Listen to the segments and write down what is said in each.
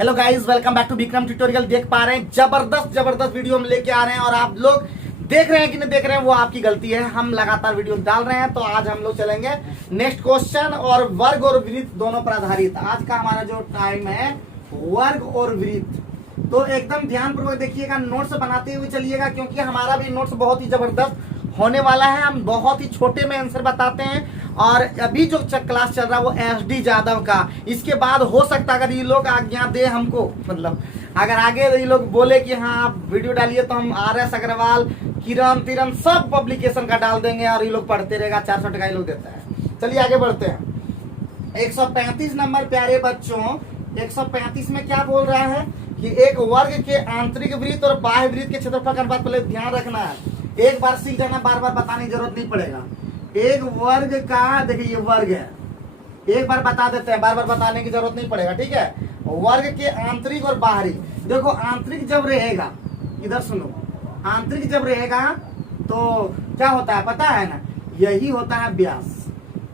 Hello guys, welcome back to Vikram tutorial. देख पा रहे हैं जबरदस्त वीडियो हम लेके आ रहे हैं और आप लोग देख रहे हैं कि नहीं देख रहे हैं वो आपकी गलती है। हम लगातार वीडियो डाल रहे हैं। तो आज हम लोग चलेंगे नेक्स्ट क्वेश्चन और वर्ग और वृत्त दोनों पर आधारित। आज का हमारा जो टाइम है वर्ग और वृत्त। तो एकदम ध्यान पूर्वक देखिएगा, नोट्स बनाते हुए चलिएगा क्योंकि हमारा भी नोट्स बहुत ही जबरदस्त होने वाला है। हम बहुत ही छोटे में आंसर बताते हैं और अभी जो क्लास चल रहा है वो SD जादव का। इसके बाद हो सकता है अगर ये लोग आज्ञा दे हमको, मतलब अगर आगे ये लोग बोले कि हाँ आप वीडियो डालिए तो हम RS अग्रवाल, किरण तिरन सब पब्लिकेशन का डाल देंगे और ये लोग पढ़ते रहेगा। 400 टका ये लोग देता है। चलिए आगे बढ़ते हैं। 135 नंबर प्यारे बच्चों, 135 में क्या बोल रहा है कि एक वर्ग के आंतरिक वृत्त और बाह्य वृत्त के क्षेत्रफल का अनुपात पहले ध्यान रखना है। एक बार सीख जाना, बार बार बताने की जरूरत नहीं पड़ेगा। एक वर्ग का, देखिए ये वर्ग है, एक बार बता देते हैं, बार बार बताने की जरूरत नहीं पड़ेगा, ठीक है। वर्ग के आंतरिक और बाहरी, देखो आंतरिक जब रहेगा, इधर सुनो, आंतरिक जब रहेगा तो क्या होता है पता है ना, यही होता है व्यास,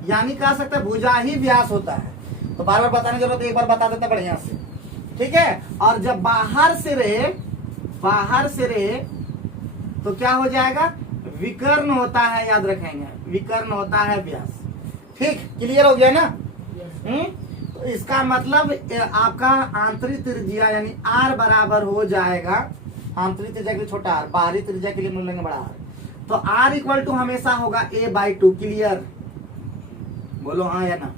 यानी कह सकते हैं भुजा ही व्यास होता है। तो बार बार बताने की जरूरत, एक बार बता देते बढ़िया से, ठीक है। और जब बाहर से रहे, बाहर से रहे तो क्या हो जाएगा, विकर्ण होता है, याद रखेंगे विकर्ण होता है व्यास। ठीक, क्लियर हो गया ना। तो इसका मतलब आपका आंतरिक त्रिज्या यानी R बराबर हो जाएगा, आंतरिक त्रिज्या के लिए छोटा r, बाहरी त्रिज्या के लिए मूल लेंगे बड़ा R। तो R इक्वल टू हमेशा होगा a/2। क्लियर, बोलो हाँ या ना।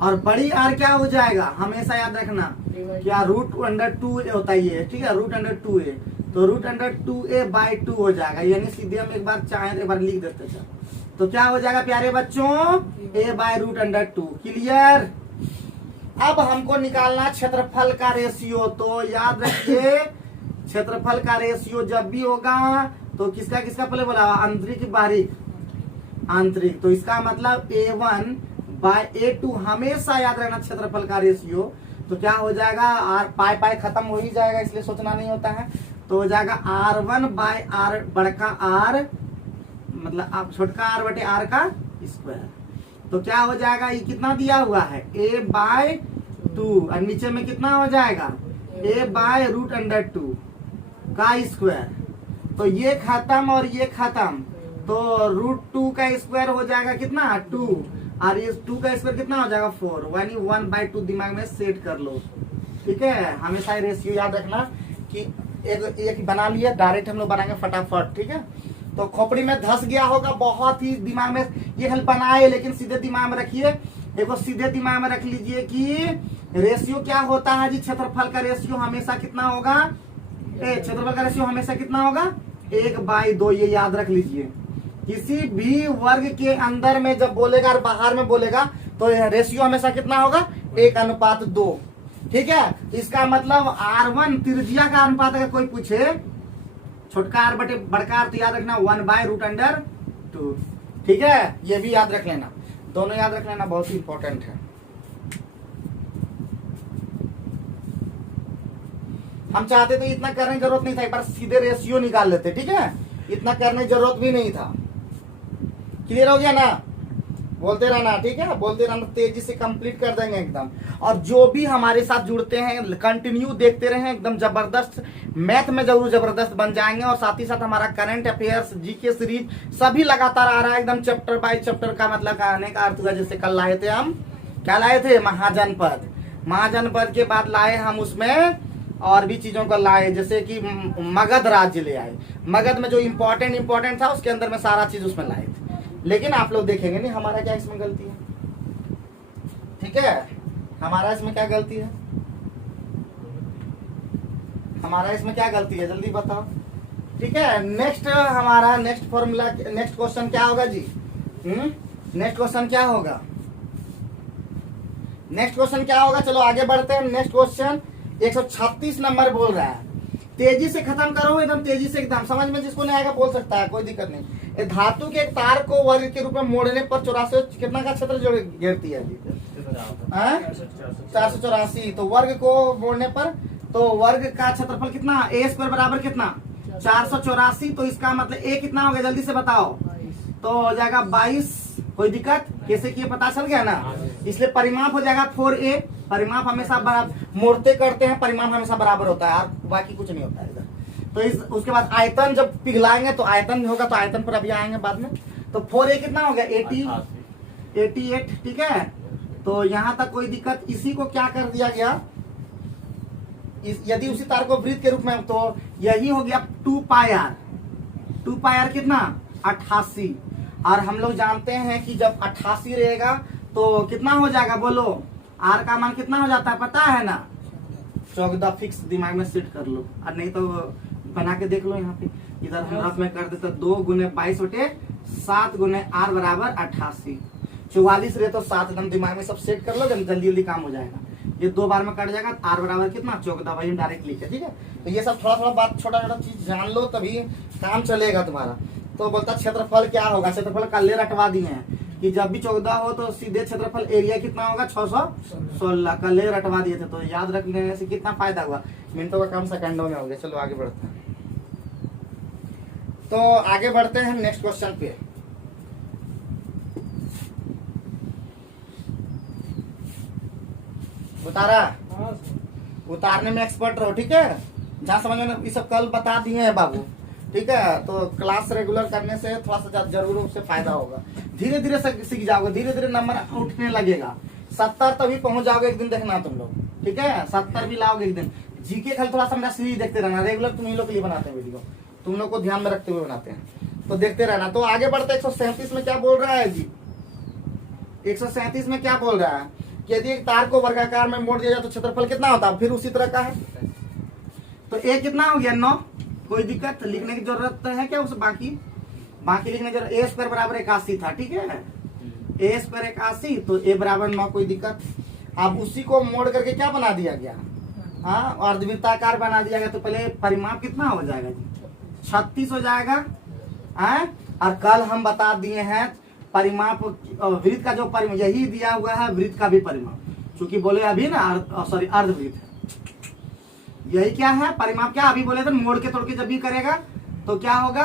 और बड़ी R क्या हो जाएगा, हमेशा याद रखना क्या, √2 होता है ये, ठीक है, √2a। तो √2a/2 हो जाएगा, यानी सीधे हम एक बार चाहें तो एक बार लिख देते हैं। तो क्या हो जाएगा प्यारे बच्चों, a/√2। क्लियर। अब हमको निकालना क्षेत्रफल का रेशियो। तो याद रखिए क्षेत्रफल का रेशियो जब भी होगा तो किसका किसका पहले बोला, आंतरिक बाहरी, आंतरिक। तो इसका मतलब a1/a2 हमेशा याद रखना क्षेत्रफल का रेशियो। तो क्या हो जाएगा, पाई पाई खत्म हो ही जाएगा, इसलिए सोचना नहीं होता है। तो हो जाएगा R1/R बड़का R, मतलब आप छोटका R बटे R का स्क्वायर। तो क्या हो जाएगा, ये कितना दिया हुआ है a/2 और नीचे में कितना हो जाएगा a/√2 का स्क्वायर। तो ये खत्म और ये खत्म, तो √2 का स्क्वायर हो जाएगा कितना 2 और ये 2 का स्क्वायर कितना हो जाएगा 4, यानी 1/2 दिमाग में सेट कर लो, ठीक है। हमेशा रेशियो याद रखना कि एक बना लिया, डायरेक्ट हम लोग बनाएंगे फटाफट, ठीक है। तो खोपड़ी में धस गया होगा, बहुत ही दिमाग में ये हल बनाए, लेकिन सीधे दिमाग में रखिए, देखो सीधे दिमाग में रख लीजिए कि रेशियो क्या होता है जी, क्षेत्रफल का रेशियो हमेशा कितना होगा, क्षेत्रफल का रेशियो हमेशा कितना होगा 1/2। ये याद रख लीजिए। किसी भी वर्ग के अंदर में जब बोलेगा और बाहर में बोलेगा तो रेशियो हमेशा कितना होगा 1/2, ठीक है। इसका मतलब R1 त्रिज्या का अनुपात अगर कोई पूछे, छोटका R बटे बड़का R, तो याद रखना 1/√2, ठीक है। ये भी याद रख लेना, दोनों याद रख लेना, बहुत ही इंपॉर्टेंट है। हम चाहते तो इतना करने की जरूरत नहीं था, एक बार सीधे रेशियो निकाल लेते, ठीक है, इतना करने की जरूरत भी नहीं था। क्लियर हो गया ना, बोलते रहना, ठीक है, बोलते रहना, तेजी से कंप्लीट कर देंगे एकदम। और जो भी हमारे साथ जुड़ते हैं कंटिन्यू देखते रहे, एकदम जबरदस्त मैथ में जरूर जबरदस्त बन जाएंगे। और साथ ही साथ हमारा करंट अफेयर्स, जीके सीरीज सभी लगातार आ रहा है, एकदम चैप्टर बाय चैप्टर का मतलब आने का अर्थ हुआ। जैसे कल लाए थे हम, क्या लाए थे, महाजनपद, महाजनपद के बाद लाए हम उसमें और भी चीजों को लाए, जैसे कि मगध राज्य ले आए। मगध में जो इम्पोर्टेंट था उसके अंदर में सारा चीज उसमें लाए थे। लेकिन आप लोग देखेंगे नहीं हमारा क्या इसमें गलती है, ठीक है, हमारा इसमें क्या गलती है, हमारा इसमें क्या गलती है, जल्दी बताओ, ठीक है। नेक्स्ट हमारा नेक्स्ट फॉर्मूला, नेक्स्ट क्वेश्चन क्या होगा जी, नेक्स्ट क्वेश्चन क्या होगा, नेक्स्ट क्वेश्चन क्या होगा, चलो आगे बढ़ते हैं। नेक्स्ट क्वेश्चन 136 नंबर बोल रहा है, तेजी से खत्म करो, एकदम तेजी से, एकदम समझ में जिसको नहीं आएगा बोल सकता है, कोई दिक्कत नहीं। धातु के एक तार को वर्ग के रूप में मोड़ने पर 84 कितना का क्षेत्र जो घेरती है 484। तो वर्ग को मोड़ने पर तो वर्ग का क्षेत्रफल कितना, a² बराबर कितना 484। तो इसका मतलब a कितना हो गया, जल्दी से बताओ। तो हो जाएगा 22। कोई दिक्कत, कैसे किए पता चल गया ना, इसलिए परिमाप हो जाएगा 4a परिमाप हमेशा बराबर, मोड़ते करते हैं परिमाप हमेशा बराबर होता है, और बाकी कुछ नहीं होता है इधर। तो इस उसके बाद आयतन जब पिघलाएंगे तो आयतन होगा, तो आयतन पर अभी आएंगे बाद में। तो 4a कितना हो गया 88, ठीक है। तो यहाँ तक कोई दिक्कत, इसी को क्या कर दिया गया, यदि उसी तार को वृत्त के रूप में, तो यही हो गया 2 पाई आर। 2 पाई आर कितना 88, और हम लोग जानते हैं कि जब 88 रहेगा तो कितना हो जाएगा बोलो, आर का मान कितना हो जाता है पता है ना, 14। फिक्स दिमाग में सेट कर लो, और नहीं तो बना के देख लो। यहाँ पे इधर हम रफ में कर देते 2 × 22/7 × आर बराबर 88। 44 रहे तो 7, एकदम दिमाग में सब सेट कर लो, जल्दी जल्दी काम हो जाएगा। ये 2 बार में कट जाएगा, आर बराबर कितना 14, वही डायरेक्ट लिखे, ठीक है। तो ये सब थोड़ा थोड़ा बात, छोटा छोटा चीज जान लो तभी काम चलेगा तुम्हारा। तो बोलता क्षेत्रफल क्या होगा, क्षेत्रफल का ले रटवा दिए हैं कि जब भी 14 हो तो सीधे क्षेत्रफल एरिया कितना होगा 616 का ले रटवा दिए थे। तो याद रखने से कितना फायदा हुआ, मिनटों का काम सेकंडों में हो गया। चलो आगे बढ़ते हैं। तो आगे बढ़ते हैं नेक्स्ट क्वेश्चन पे। उतारा, उतारने में एक्सपर्ट रहो, ठीक है। जहाँ समझ में ये सब कल बता दिए हैं बाबू, ठीक है। तो क्लास रेगुलर करने से थोड़ा सा जरूर उससे फायदा होगा, धीरे धीरे सीख जाओगे, धीरे धीरे नंबर उठने लगेगा। 70 तभी पहुंच जाओगे एक दिन, देखना तुम लोग, ठीक है। 70 भी लाओगे एक दिन। जीके खाली थोड़ा सा मेरा सीरीज देखते रहना, रेगुलर तुम ही लोग के लिए बनाते हैं वीडियो, तुम लोग को ध्यान में रखते हुए बनाते हैं, तो देखते रहना। तो आगे बढ़ते 137 में क्या बोल रहा है जी, 137 में क्या बोल रहा है, यदि एक तार को वर्गाकार में मोड़ दिया जाए तो क्षेत्रफल कितना होता है, फिर उसी तरह का है। तो ए कितना हो गया 9, कोई दिक्कत लिखने की जरूरत है क्या, उसे बाकी लिखने की जरूरत। ए स्क्वायर बराबर 81 था, ठीक है। ए स्क्वायर 81, तो ए बराबर 9, कोई दिक्कत। अब उसी को मोड़ करके क्या बना दिया गया, हाँ, अर्धवृत्ताकार बना दिया गया। तो पहले परिमाप कितना हो जाएगा जी, 36 हो जाएगा, और कल हम बता दिए हैं परिमाप वृत्त का जो परिमाप यही दिया हुआ है, वृत्त का भी परिमाप, क्योंकि बोले अभी ना सॉरी अर्धवृत्त है, यही क्या है परिमाप, क्या अभी बोले थे मोड़ के तोड़ के जब भी करेगा तो क्या होगा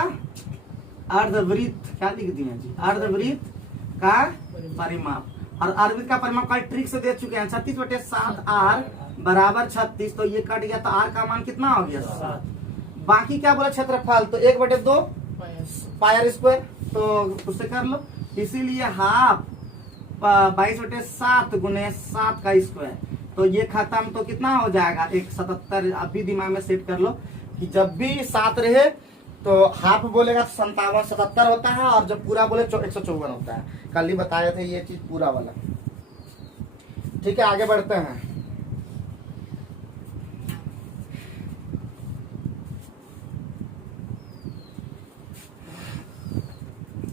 अर्धवृत्त, क्या लिख दिए जी, अर्धवृत्त का परिमाप। और अर्धवृत्त का परिमाप का ट्रिक से दे चुके हैं, 36/7 आर बराबर 36। तो ये कट गया, तो आर का मान कितना हो गया 7। बाकी क्या बोला क्षेत्रफल, तो 1/2 पाई आर स्क्वायर, तो उससे कर लो। इसीलिए हाफ 22/7 × 7 का स्क्वायर, तो ये खत्म, तो कितना हो जाएगा 177। अभी दिमाग में सेट कर लो कि जब भी 7 रहे तो हाफ बोलेगा तो 57 77 होता है, और जब पूरा बोले 154 होता है। कल ही बताए थे ये चीज पूरा वाला, ठीक है। आगे बढ़ते हैं।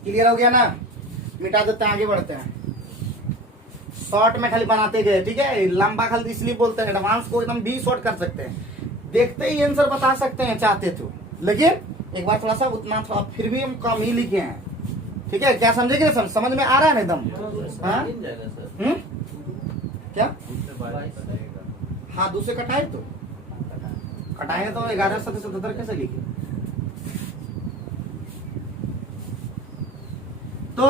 क्लियर हो गया ना, मिटा देते हैं, आगे बढ़ते हैं। शॉर्ट में खाली बनाते गए, ठीक है। लंबा खाली इसलिए बोलते हैं, एडवांस को एकदम भी शॉर्ट कर सकते हैं, देखते ही आंसर बता सकते हैं चाहते तो, लेकिन एक बार थोड़ा सा उतना थोड़ा फिर भी हम कम ही लिखे हैं, ठीक है। क्या समझे कि समझ में आ रहा है ना एकदम, हाँ क्या, हाँ दूसरे कटाए तो कटाएंगे तो 1177 कैसे लिखे। तो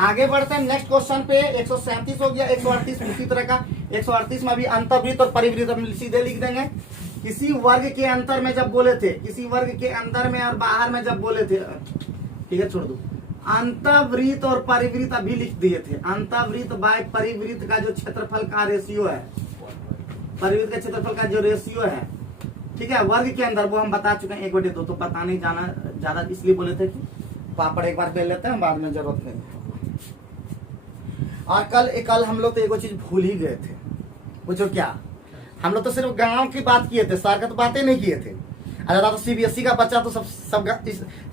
आगे बढ़ते हैं नेक्स्ट क्वेश्चन पे। 137 हो गया, 138 उसी तरह का। 138 में अभी अंतर्वृत्त और परिवृत्त हम सीधे लिख देंगे। किसी वर्ग के अंतर में जब बोले थे, किसी वर्ग के अंदर में और बाहर में जब बोले थे, ठीक है छोड़ दो, अंतर्वृत्त और परिवृत्त अभी लिख दिए थे। अंतर्वृत्त बाय परिवृत्त का जो क्षेत्रफल का रेशियो है, परिवृत्त के क्षेत्रफल का जो रेशियो है, ठीक है, वर्ग के अंदर, वो हम बता चुके हैं 1/2। तो पता नहीं जाना ज्यादा, इसलिए बोले थे कि पापड़ एक बार बेल लेते हैं, बाद में जरूरत नहीं। और कल हम लोग तो एक चीज भूल ही गए थे, पूछो क्या, हम लोग तो सिर्फ गांव की बात किए थे, शहर का तो बातें नहीं किए थे। अरे तो सीबीएसई का बच्चा तो सब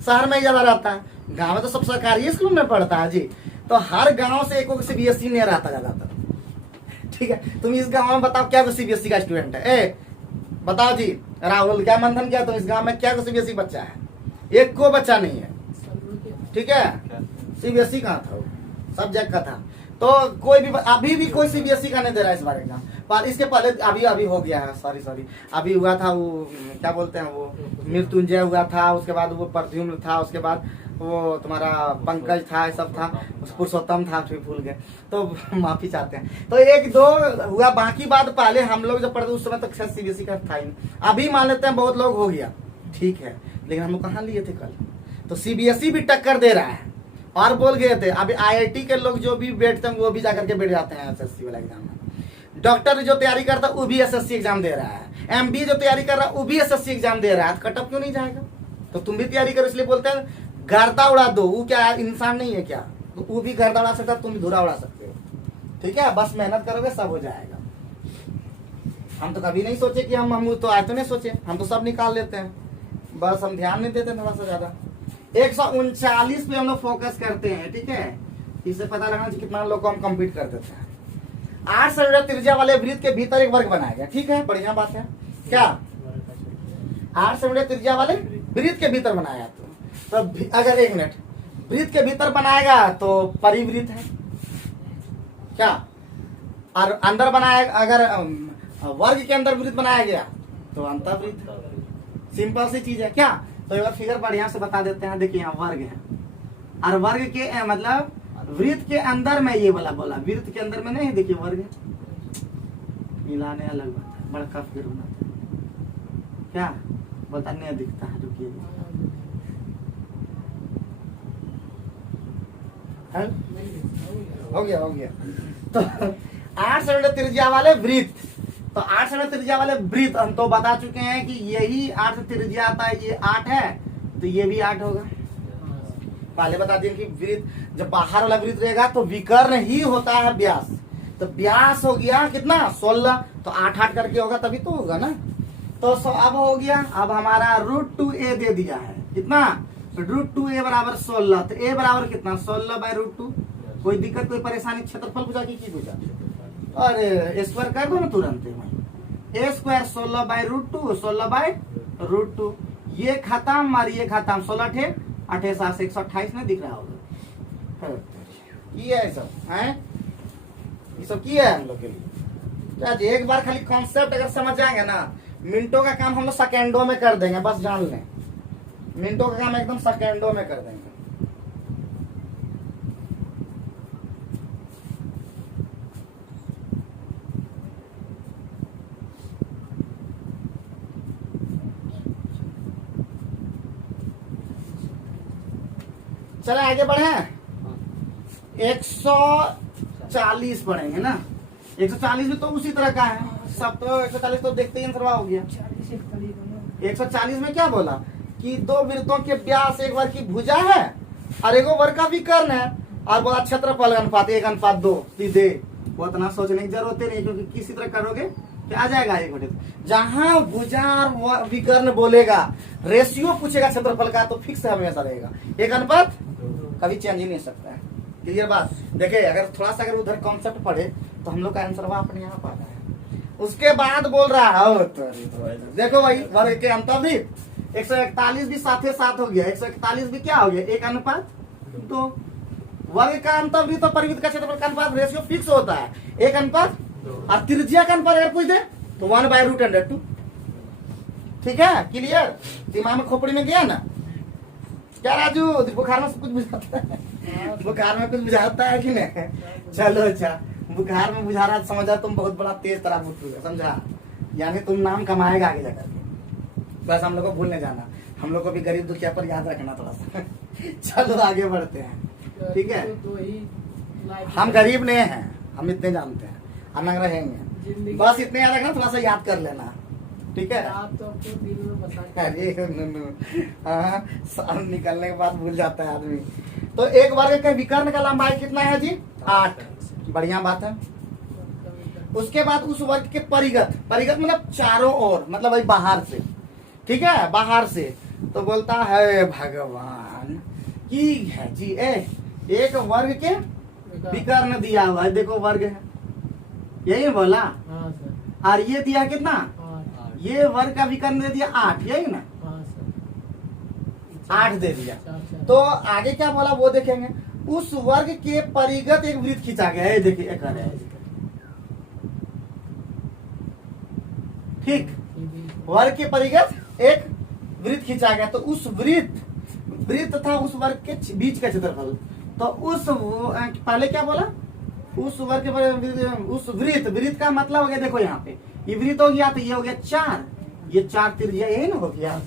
शहर में ही ज्यादा रहता है, गांव में तो सब सरकारी स्कूल में पढ़ता है जी। तो हर गांव से एक सीबीएसई नहीं रहता ज्यादातर, ठीक है। तुम इस गांव में बताओ क्या सीबीएसई का स्टूडेंट है, ए बताओ जी, राहुल क्या मंथन किया तुम, इस गांव में क्या सीबीएसई बच्चा है, एक को बच्चा नहीं है, ठीक है। सीबीएसई कहाँ था, वो सब जगह का था। तो कोई भी अभी भी कोई सीबीएसई का नहीं दे रहा है इस बारे का, पर इसके पहले अभी हो गया है, सॉरी अभी हुआ था वो, क्या बोलते हैं वो, मृत्युंजय हुआ था, उसके बाद वो परफ्यूम था, उसके बाद वो तुम्हारा पंकज था, ये सब था, पुरुषोत्तम था, फिर भूल गए, तो माफी चाहते हैं। तो एक दो हुआ, बाकी बात पहले हम लोग जब पढ़ते उस समय तक सीबीएसई का था ही। अभी मान लेते हैं बहुत लोग हो गया, ठीक है, लेकिन हम लोग कहाँ लिए थे कल? तो सीबीएसई भी टक्कर दे रहा है। और बोल गए थे अभी आईआईटी के लोग जो भी बैठते हैं वो भी जाकर के बैठ जाते हैं एसएससी वाला एग्जाम में। डॉक्टर जो तैयारी करता है वो भी एसएससी एग्जाम दे रहा है। एमबी जो तैयारी कर रहा है वो भी एसएससी एग्जाम दे रहा है। कटअप क्यों नहीं जाएगा? तो तुम भी तैयारी करो, इसलिए बोलते हैं गर्दा उड़ा दो। वो क्या इंसान नहीं है क्या? तो वो भी गर्दा उड़ा सकता है, तुम भी धुरा उड़ा सकते हो। ठीक है, बस मेहनत करोगे सब हो जाएगा। हम तो कभी नहीं सोचे कि हम तो आए तो नहीं सोचे, हम तो सब निकाल लेते हैं, बस हम ध्यान नहीं देते थोड़ा सा ज्यादा। 139 पे हम लोग फोकस करते हैं, ठीक है, इससे पता लगना चाहिए कितना लोग को हम कंप्लीट कर देते हैं। 8 सेंटीमीटर त्रिज्या वाले वृत्त के भीतर एक वर्ग बनाया गया, ठीक है, बढ़िया बात है। क्या 8 सेंटीमीटर त्रिज्या वाले वृत्त के भीतर बनाया? तो अगर 1 मिनट वृत्त के भीतर बनाएगा तो परिवृत्त है क्या? और अंदर बनाया, अगर वर्ग के अंदर वृत्त बनाया गया तो अंतर्वृत्त। सिंपल सी चीज है क्या? तो एक बार फिगर बढ़िया से बता देते हैं। देखिए यहाँ वर्ग है, और वर्ग के मतलब वृत्त के अंदर में ये वाला बोला, वृत्त के अंदर में नहीं, देखिए वर्ग है, मिलाने अलग बात है, बड़का फिगर बनाते हैं क्या बोलता नहीं दिखता है, रुकिए हो गया। तो 8 सेंटीमीटर त्रिज्या वाले वृत्त, तो 8 सेंटीमीटर त्रिज्या वाले वृत्त हम तो बता चुके हैं कि यही 8 से त्रिज्या आता है, ये 8 है तो ये भी 8 होगा। पहले बता दें कि वृत्त जब बाहर वाला वृत्त रहेगा तो विकर्ण ही होता है व्यास। तो व्यास हो गया कितना 16, तो 8 करके होगा तभी तो होगा ना। तो अब हो गया, अब हमारा √2a दे दिया है, कितना √2a बराबर 16। तो a बराबर कितना 16/√2। कोई दिक्कत कोई परेशानी? क्षेत्रफल पूछा की पूछा? अरे स्क्वायर कर दो ना तुरंत, a स्क्वायर 16/√2, 16/√2, ये खत्म और ये खत्म, 16 × 8 = 7, 128 नहीं दिख रहा होगा? ये सब है, ये सब किया है हम लोग के लिए। एक बार खाली कॉन्सेप्ट अगर समझ जाएंगे ना, मिनटों का काम हम लोग सेकेंडों में कर देंगे, बस जान लें, मिनटों का काम एकदम सेकेंडों में कर देंगे। चले आगे बढ़े, 140 पढ़ेंगे ना। 140 भी तो उसी तरह का है सब, तो 140 तो देखते ही आंसर हो गया। 140 में क्या बोला कि 2 वृत्तों के व्यास एक वर्ग की भुजा है और एक वर्ग का विकर्ण है, और बोला क्षेत्रफल अनुपात 1:2। सीधे वो इतना सोचने की जरूरत नहीं, क्योंकि किसी तरह करोगे क्या आ जाएगा 1/2। जहां भुजा और विकर्ण बोलेगा, रेशियो पूछेगा क्षेत्रफल का, तो फिक्स हमेशा रहेगा 1:2, कभी चेंज ही नहीं सकता है। क्लियर बात? देखिए अगर थोड़ा सा अगर उधर कॉन्सेप्ट पढ़े तो हम लोग का आंसर अपने यहाँ पाता है। उसके बाद बोल रहा है तो देखो भाई, वर्ग के अंतर्वृत्त 141 भी साथे साथ हो गया, 141 भी क्या हो गया 1:2। वर्ग का अंतर्वृत्त और परिवृत्त का क्षेत्रफल का अनुपात रेशियो फिक्स होता है 1:2, और त्रिज्या का अनुपात अगर पूछ दे तो 1/√2। ठीक है, क्लियर? दिमाग में खोपड़ी में गया ना? क्या राजू, बुखार में कुछ बुझाता है? बुखार में कुछ बुझाता है कि नहीं? चलो अच्छा, बुखार में बुझा रहा समझा, तुम बहुत बड़ा तेज तरह बुद्धू, समझा? यानी तुम नाम कमाएगा आगे जाकर। बस हम लोग को भूलने जाना, हम लोग को भी गरीब दुखिया पर याद रखना थोड़ा सा। चलो आगे बढ़ते हैं, ठीक है? हम गरीब नहीं हैं, हम इतने जानते हैं, हम रहेंगे, बस इतने याद रखना, थोड़ा सा याद कर लेना, ठीक है? आप तो दिल में बता, अरे निकलने के बाद भूल जाता है आदमी। तो एक वर्ग के विकर्ण का लंबाई कितना है जी? 8। बढ़िया बात है। उसके बाद उस वर्ग के परिगत, परिगत मतलब चारों ओर, मतलब भाई बाहर से, ठीक है, बाहर से, तो बोलता है भगवान की है जी एक वर्ग के विकर्ण दिया हुआ है, देखो वर्ग है, यही बोला। और ये दिया कितना? ये वर्ग का विकर्ण दे दिया 8, यही ना? 8 दे दिया। तो आगे क्या बोला वो देखेंगे। उस वर्ग के परिगत एक वृत्त खींचा गया है, देखिए एक है, ठीक, वर्ग के परिगत एक वृत्त खींचा गया। तो उस वृत्त वृत्त था उस वर्ग के बीच का क्षेत्रफल। तो पहले क्या बोला, उस वर्ग के उस वृत्त का मतलब हो गया, देखो यहाँ पे ये वृत्त हो गया तो ये हो गया 4, ये 4 त्रिज्या यही ना हो गया।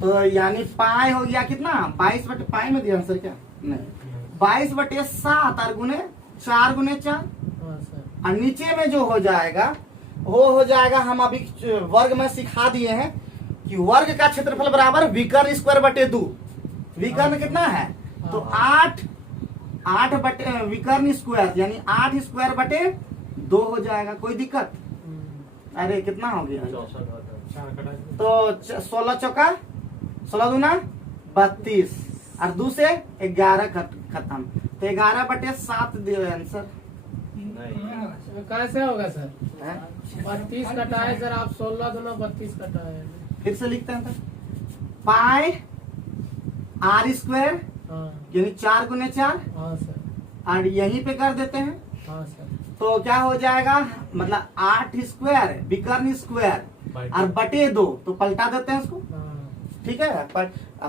तो यानी पाई हो गया कितना 22 बटे पाई में दिया आंसर क्या नहीं 22/7 और गुने 4 गुने 4। और नीचे में जो हो जाएगा वो हो जाएगा, हम अभी वर्ग में सिखा दिए हैं कि वर्ग का क्षेत्रफल बराबर विकर्ण स्क्वायर बटे 2। विकर्ण कितना है तो 8 बटे विकर्ण स्क्वायर यानी 8 स्क्वायर बटे 2 हो जाएगा। कोई दिक्कत? अरे कितना हो गया तो 16 चौका 16 दूना 32 और 2 से 11 खत्म। तो 11/7 दियो आंसर। कैसे होगा सर? 32 कटाए सर, आप 16 दूना 32 कटाए। फिर से लिखते हैं सर, पाई आर स्क्वायर यानी 4 गुने 4 और यहीं पे कर देते हैं। हाँ सर। तो क्या हो जाएगा मतलब 8 स्क्वायर विकर्ण स्क्वायर और बटे 2 तो पलटा देते हैं इसको। ठीक है, पर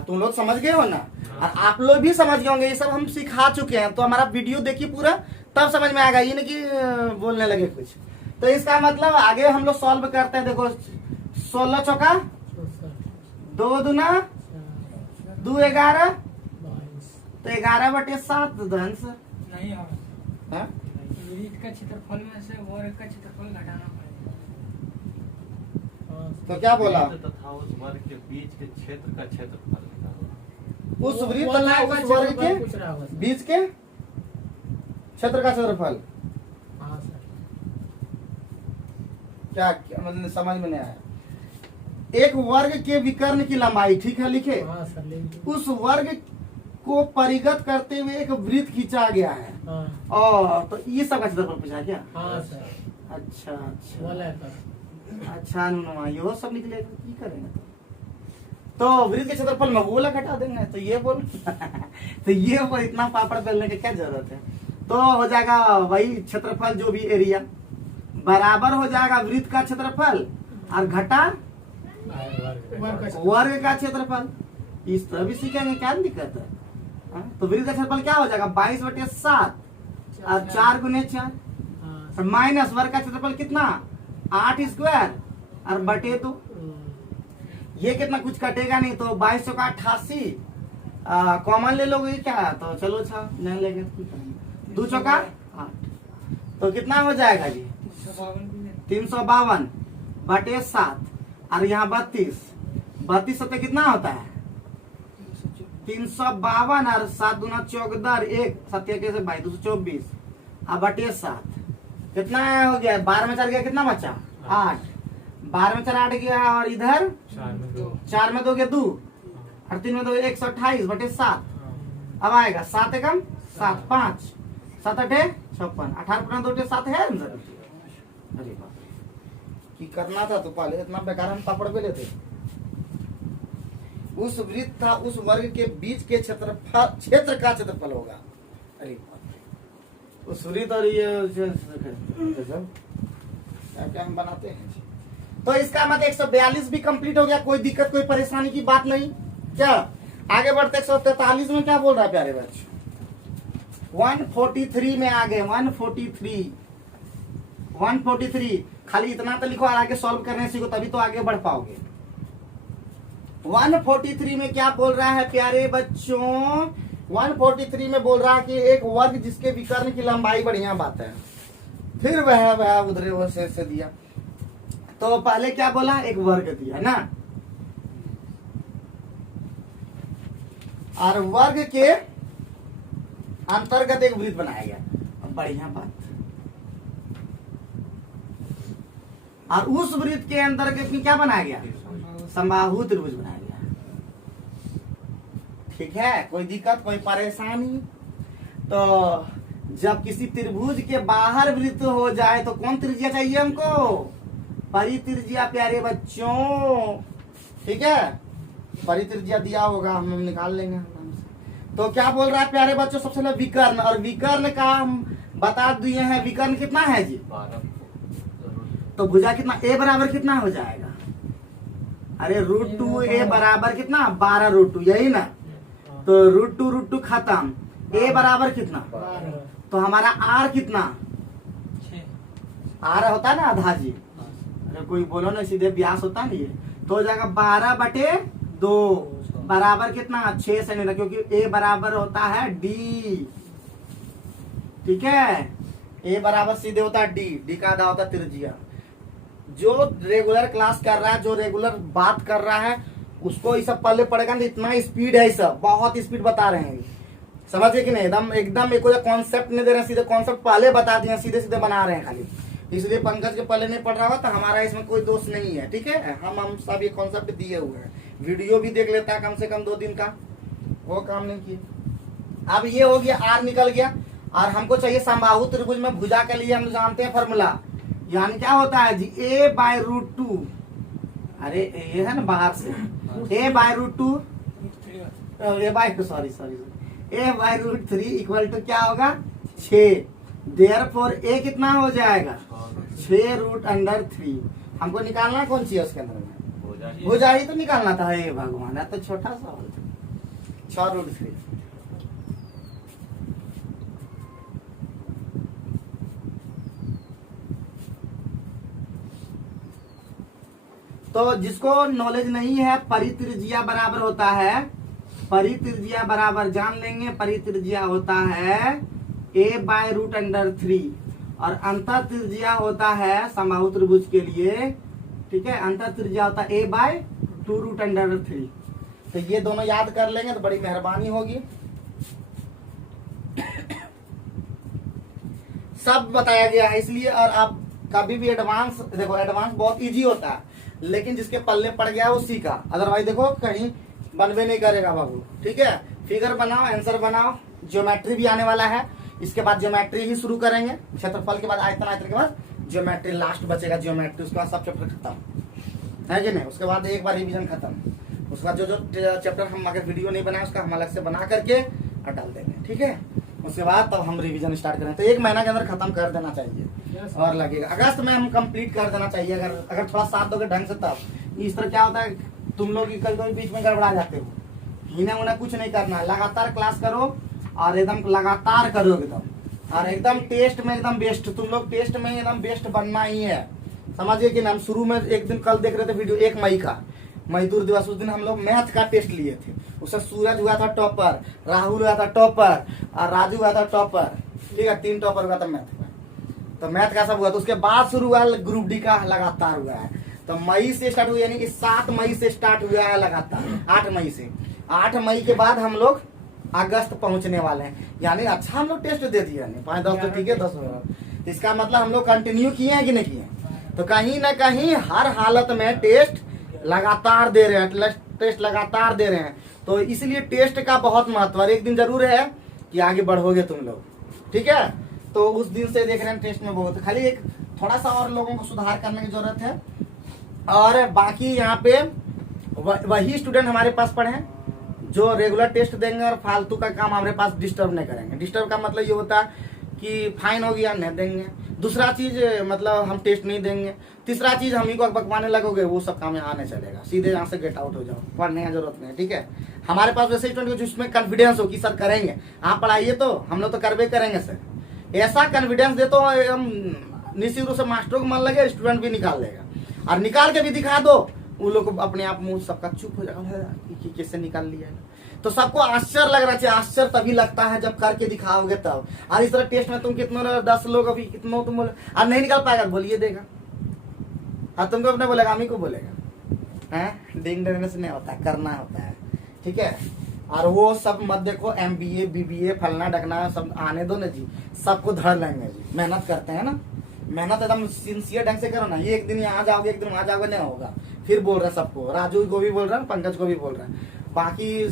तुम लोग समझ गए हो ना, और आप लोग भी समझ गए होंगे, ये सब हम सिखा चुके हैं। तो हमारा वीडियो देखिए पूरा, तब समझ में आएगा, ये नहीं कि बोलने लगे कुछ। तो इसका मतलब आगे हम लोग सॉल्व करते हैं। देखो 16 चौका 2 दूना 2 11 तो 11/7 आंसर नहीं होगा। हाँ? वृत्त का क्षेत्रफल में से वर्ग का क्षेत्रफल घटाना पड़ेगा। तो क्या बोला, तथा उस वर्ग के बीच के क्षेत्र का क्षेत्रफल निकालो। उस वृत्त तथा उस वर्ग के बीच के क्षेत्र का क्षेत्रफल। क्या मतलब समझ में नहीं आया? एक वर्ग के विकर्ण की लंबाई, ठीक है लिखे, उस वर्ग को परिगत करते हुए एक वृत्त खींचा गया है। और तो ये सब का क्षेत्रफल पूछा क्या? हाँ सर। अच्छा अच्छा नुमा यो सब निकलेगा, की करेंगे तो वृत्त के क्षेत्रफल में वो घटा देंगे। तो ये बोल तो ये बोल इतना पापड़ बेलने की क्या जरूरत है? तो हो जाएगा वही क्षेत्रफल जो भी एरिया बराबर हो जाएगा वृत्त का क्षेत्रफल और घटा वर्ग का क्षेत्रफल। इस तरह भी सीखेंगे, क्या दिक्कत है? तो वृत्त का क्षेत्रफल क्या हो जाएगा 22/7 और 4 गुने 4 माइनस वर्ग का क्षेत्रफल कितना 8 स्क्वायर और बटे 2। ये कितना कुछ कटेगा नहीं, तो 22 चौका 88 कॉमन ले लोगे क्या? तो चलो अच्छा नहीं लेंगे, 2 चौका 8 तो कितना हो जाएगा जी 352/7 और यहाँ 32 सत्य कितना होता है 352 और 7 दूना 14 1 सत्य के से 224 अब बटे 7 कितना हो गया 12 में 4 गया कितना बचा 8 12 में 4 8 गया और इधर 4 में 2 गया 2 और 3 में 2 128/7 अब आएगा 7 एकम 7 5 7 8 56 18 2 7 है आंसर। अरे बाप की करना था तो पहले इतना बेकार हम पापड़ बेले थे। उस वृत्त था उस वर्ग के बीच के क्षेत्र का क्षेत्रफल होगा। अरे उस वृत्त और ये क्या हम बनाते हैं। तो इसका मतलब 142 भी कंप्लीट हो गया, कोई दिक्कत कोई परेशानी की बात नहीं। क्या आगे बढ़ते 143 में क्या बोल रहा है प्यारे बच्चे 143 में आ गए 143 खाली इतना तो लिखो और आगे सॉल्व करने सीखो तभी तो आगे बढ़ पाओगे। 143 में क्या बोल रहा है प्यारे बच्चों 143 में बोल रहा है कि एक वर्ग जिसके विकर्ण की लंबाई बढ़िया बात है। फिर वह उधरे वो से दिया। तो पहले क्या बोला एक वर्ग दिया ना और वर्ग के अंतर्गत एक वृत्त बनाया गया। बढ़िया बात। और उस वृत्त के अंतर्गत क्या बनाया गया समबाहु त्रिभुज बनाया गया। ठीक है, कोई दिक्कत कोई परेशानी? तो जब किसी त्रिभुज के बाहर वृत्त हो जाए तो कौन त्रिज्या चाहिए हमको परित्रिज्या प्यारे बच्चों। ठीक है, परित्रिज्या दिया होगा हम निकाल लेंगे। तो क्या बोल रहा है प्यारे बच्चों सबसे पहले विकर्ण और विकर्ण का हम बता दिए हैं। विकर्ण कितना है जी 12 तो भुजा कितना a बराबर कितना हो जाएगा अरे √2a बराबर कितना 12 √2 यही ना। तो √2 खत्म। ए बराबर कितना, 12। तो हमारा आर कितना, 6 आर होता है ना आधा जी, अगर कोई बोलो ना सीधे व्यास होता नहीं है, तो हो जाएगा 12/2 बराबर कितना 6 सेंटीमीटर, क्योंकि ए बराबर होता है डी। ठीक है, ए बराबर सीधे होता है डी का आधा होता है त्रिज्या। जो रेगुलर क्लास कर रहा है, जो रेगुलर बात कर रहा है, उसको ये सब पहले पड़ेगा ना, इतना स्पीड है, ये सब बहुत स्पीड बता रहे हैं, समझिए कि नहीं, एकदम एकदम एक कॉन्सेप्ट नहीं दे रहे हैं, सीधे कॉन्सेप्ट पहले बता दिए, सीधे सीधे बना रहे हैं खाली। इसलिए पंकज के पहले नहीं पढ़ रहा हुआ तो हमारा इसमें कोई दोष नहीं है। ठीक है, हम सब ये कॉन्सेप्ट दिए हुए हैं, वीडियो भी देख लेता है कम से कम 2 दिन का, वो काम नहीं किए। अब ये हो गया, आर निकल गया, और हमको चाहिए समबाहु त्रिभुज में भुजा के लिए हम जानते हैं फॉर्मूला, यानी क्या होता है जी, a/√2, अरे ए है ना बाहर से, a/√2 a/√3 इक्वल टू क्या होगा 6। देयरफॉर ए कितना हो जाएगा 6√3। हमको निकालना कौन सी है उसके अंदर में, भुजा ही तो निकालना था। हे भगवान, तो छोटा सा 6√3। तो जिसको नॉलेज नहीं है, परित्रिज्या बराबर होता है, परित्रिज्या बराबर जान लेंगे, परित्रिज्या होता है a/√3 और अंतर त्रिज्या होता है समबाहु त्रिभुज के लिए। ठीक है, अंतर त्रिज्या होता है a/2√3। तो ये दोनों याद कर लेंगे तो बड़ी मेहरबानी होगी। सब बताया गया है इसलिए, और आप कभी भी एडवांस देखो, एडवांस बहुत इजी होता है, लेकिन जिसके पल्ले पड़ गया वो सीखा, अदरवाइज देखो कहीं बनवे नहीं करेगा बाबू। ठीक है, फिगर बनाओ, आंसर बनाओ, ज्योमेट्री भी आने वाला है, इसके बाद ज्योमेट्री ही शुरू करेंगे, क्षेत्रफल के बाद आयतन, आयतन के बाद ज्योमेट्री लास्ट बचेगा, ज्योमेट्री, उसके बाद सब चैप्टर खत्म है कि नहीं, उसके बाद एक बार रिवीजन खत्म। उसके बाद जो चैप्टर हम अगर वीडियो नहीं बनाए उसका हम अलग से बना करके और डाल देंगे। ठीक है, उसके बाद तब हम रिवीजन स्टार्ट करें, तो 1 महीना के अंदर खत्म कर देना चाहिए, और लगेगा अगस्त में हम कंप्लीट कर देना चाहिए, अगर थोड़ा साथ दोगे ढंग से। तब इस तरह क्या होता है, तुम लोग कभी बीच में गड़बड़ा जाते हो, हिना उना कुछ नहीं करना, लगातार क्लास करो और एकदम लगातार करो एकदम, और एकदम टेस्ट में एकदम बेस्ट, तुम लोग टेस्ट में एकदम बेस्ट बनना ही है, समझिए कि हम शुरू में एक दिन कल देख रहे थे वीडियो 1 मई का, मजदूर दिवस, उस दिन हम लोग मैथ का टेस्ट लिए थे, उससे सूरज हुआ था टॉपर, राहुल हुआ था टॉपर, और राजू हुआ था टॉपर। ठीक है, 3 टॉपर हुआ था मैथ का, तो मैथ का सब हुआ, तो उसके बाद शुरू हुआ ग्रुप डी का, लगातार हुआ है। तो मई से स्टार्ट हुआ, यानी कि 7 मई से स्टार्ट हुआ है लगातार, 8 मई से, 8 मई के बाद हम लोग अगस्त पहुंचने वाले हैं, यानी अच्छा हम लोग टेस्ट दे दिए, 5-10 तो ठीक है, 10 इसका मतलब हम लोग कंटिन्यू किए हैं कि नहीं किए, तो कहीं ना कहीं हर हालत में टेस्ट लगातार दे रहे हैं, टेस्ट लगातार दे रहे हैं, तो इसलिए टेस्ट का बहुत महत्व है। एक दिन जरूर है कि आगे बढ़ोगे तुम लोग, ठीक है, तो उस दिन से देख रहे हैं टेस्ट में बहुत, खाली एक थोड़ा सा और लोगों को सुधार करने की जरूरत है, और बाकी यहाँ पे वही स्टूडेंट हमारे पास पढ़े हैं जो रेगुलर टेस्ट देंगे और फालतू का काम हमारे पास डिस्टर्ब नहीं करेंगे। डिस्टर्ब का मतलब ये होता है कि फाइन हो गया नहीं देंगे, दूसरा चीज मतलब हम टेस्ट नहीं देंगे, तीसरा चीज हम ही को बकवाने लगोगे, वो सब काम यहाँ नहीं चलेगा, सीधे यहाँ से गेट आउट हो जाओ, पढ़ने की जरूरत नहीं। ठीक है, हमारे पास वैसे स्टूडेंट जिसमें कॉन्फिडेंस हो कि सर करेंगे, आप पढ़ाइए तो हम लोग तो करवे करेंगे सर, ऐसा कॉन्फिडेंस दे तो हम निश्चित रूप से मास्टरों को मन लगे, स्टूडेंट भी निकाल लेगा, और निकाल के भी दिखा दो, उन लोग को अपने आप मुंह सबका चुप हो जाएगा कि कैसे निकाल लिया है, तो सबको आश्चर्य लग रहा चाहिए। आश्चर्य तभी लगता है जब करके दिखाओगे तब। और इस तरह टेस्ट में तुम कितनों 10 लोग अभी कितनों तुम बोले और नहीं निकाल पाएगा, बोलिए देगा, और तुमको अपने बोलेगा, हम ही को बोलेगा, हैं डिंग डरने से नहीं होता है, करना होता है। ठीक है, और वो सब मत देखो, MBA BBA फलना ढकना सब आने दो ना जी, सबको धर लेंगे जी, मेहनत करते हैं ना, मेहनत एकदम सिंसियर ढंग से करो ना, ये एक दिन यहाँ जाओगे एक दिन वहां जाओगे नहीं होगा। फिर बोल रहे सबको, राजू को भी बोल रहे हैं, पंकज को भी बोल रहे हैं, बाकी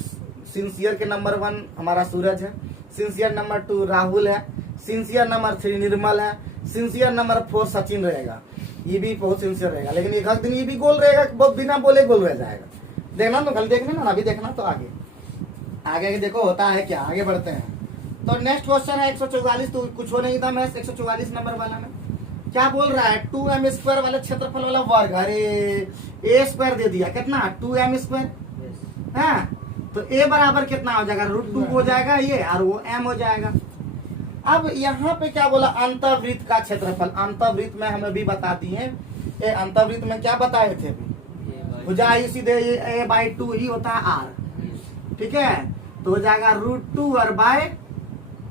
सिंसियर के नंबर 1 हमारा सूरज है, सिंसियर नंबर 2 राहुल है, सिंसियर नंबर 3 निर्मल है, सिंसियर नंबर 4 सचिन रहेगा, ये भी बहुत सिंसियर रहेगा, लेकिन एक दिन ये भी गोल रहेगा, बहुत बिना बोले गोल रह जाएगा। देखना तो कल देखना ना, अभी देखना तो आगे आगे देखो होता है क्या, आगे बढ़ते हैं। तो नेक्स्ट क्वेश्चन है 144, तो कुछ हो नहीं था मैं 144 नंबर वाला में क्या बोल रहा है, 2m² वाले क्षेत्रफल वाला वर्ग, अरे a² दे दिया, कितना 2m², हाँ तो ए बराबर कितना हो जाएगा, √2 हो जाएगा ये, और वो m हो जाएगा। अब यहाँ पे क्या बोला, अंतःवृत्त का क्षेत्रफल। अंतःवृत्त में हमें भी बता दिए, ये अंतःवृत्त में क्या बताए थे अभी, भुजा ही सीधे a/2 ही होता है r, ठीक है। तो हो जाएगा √2 और बाय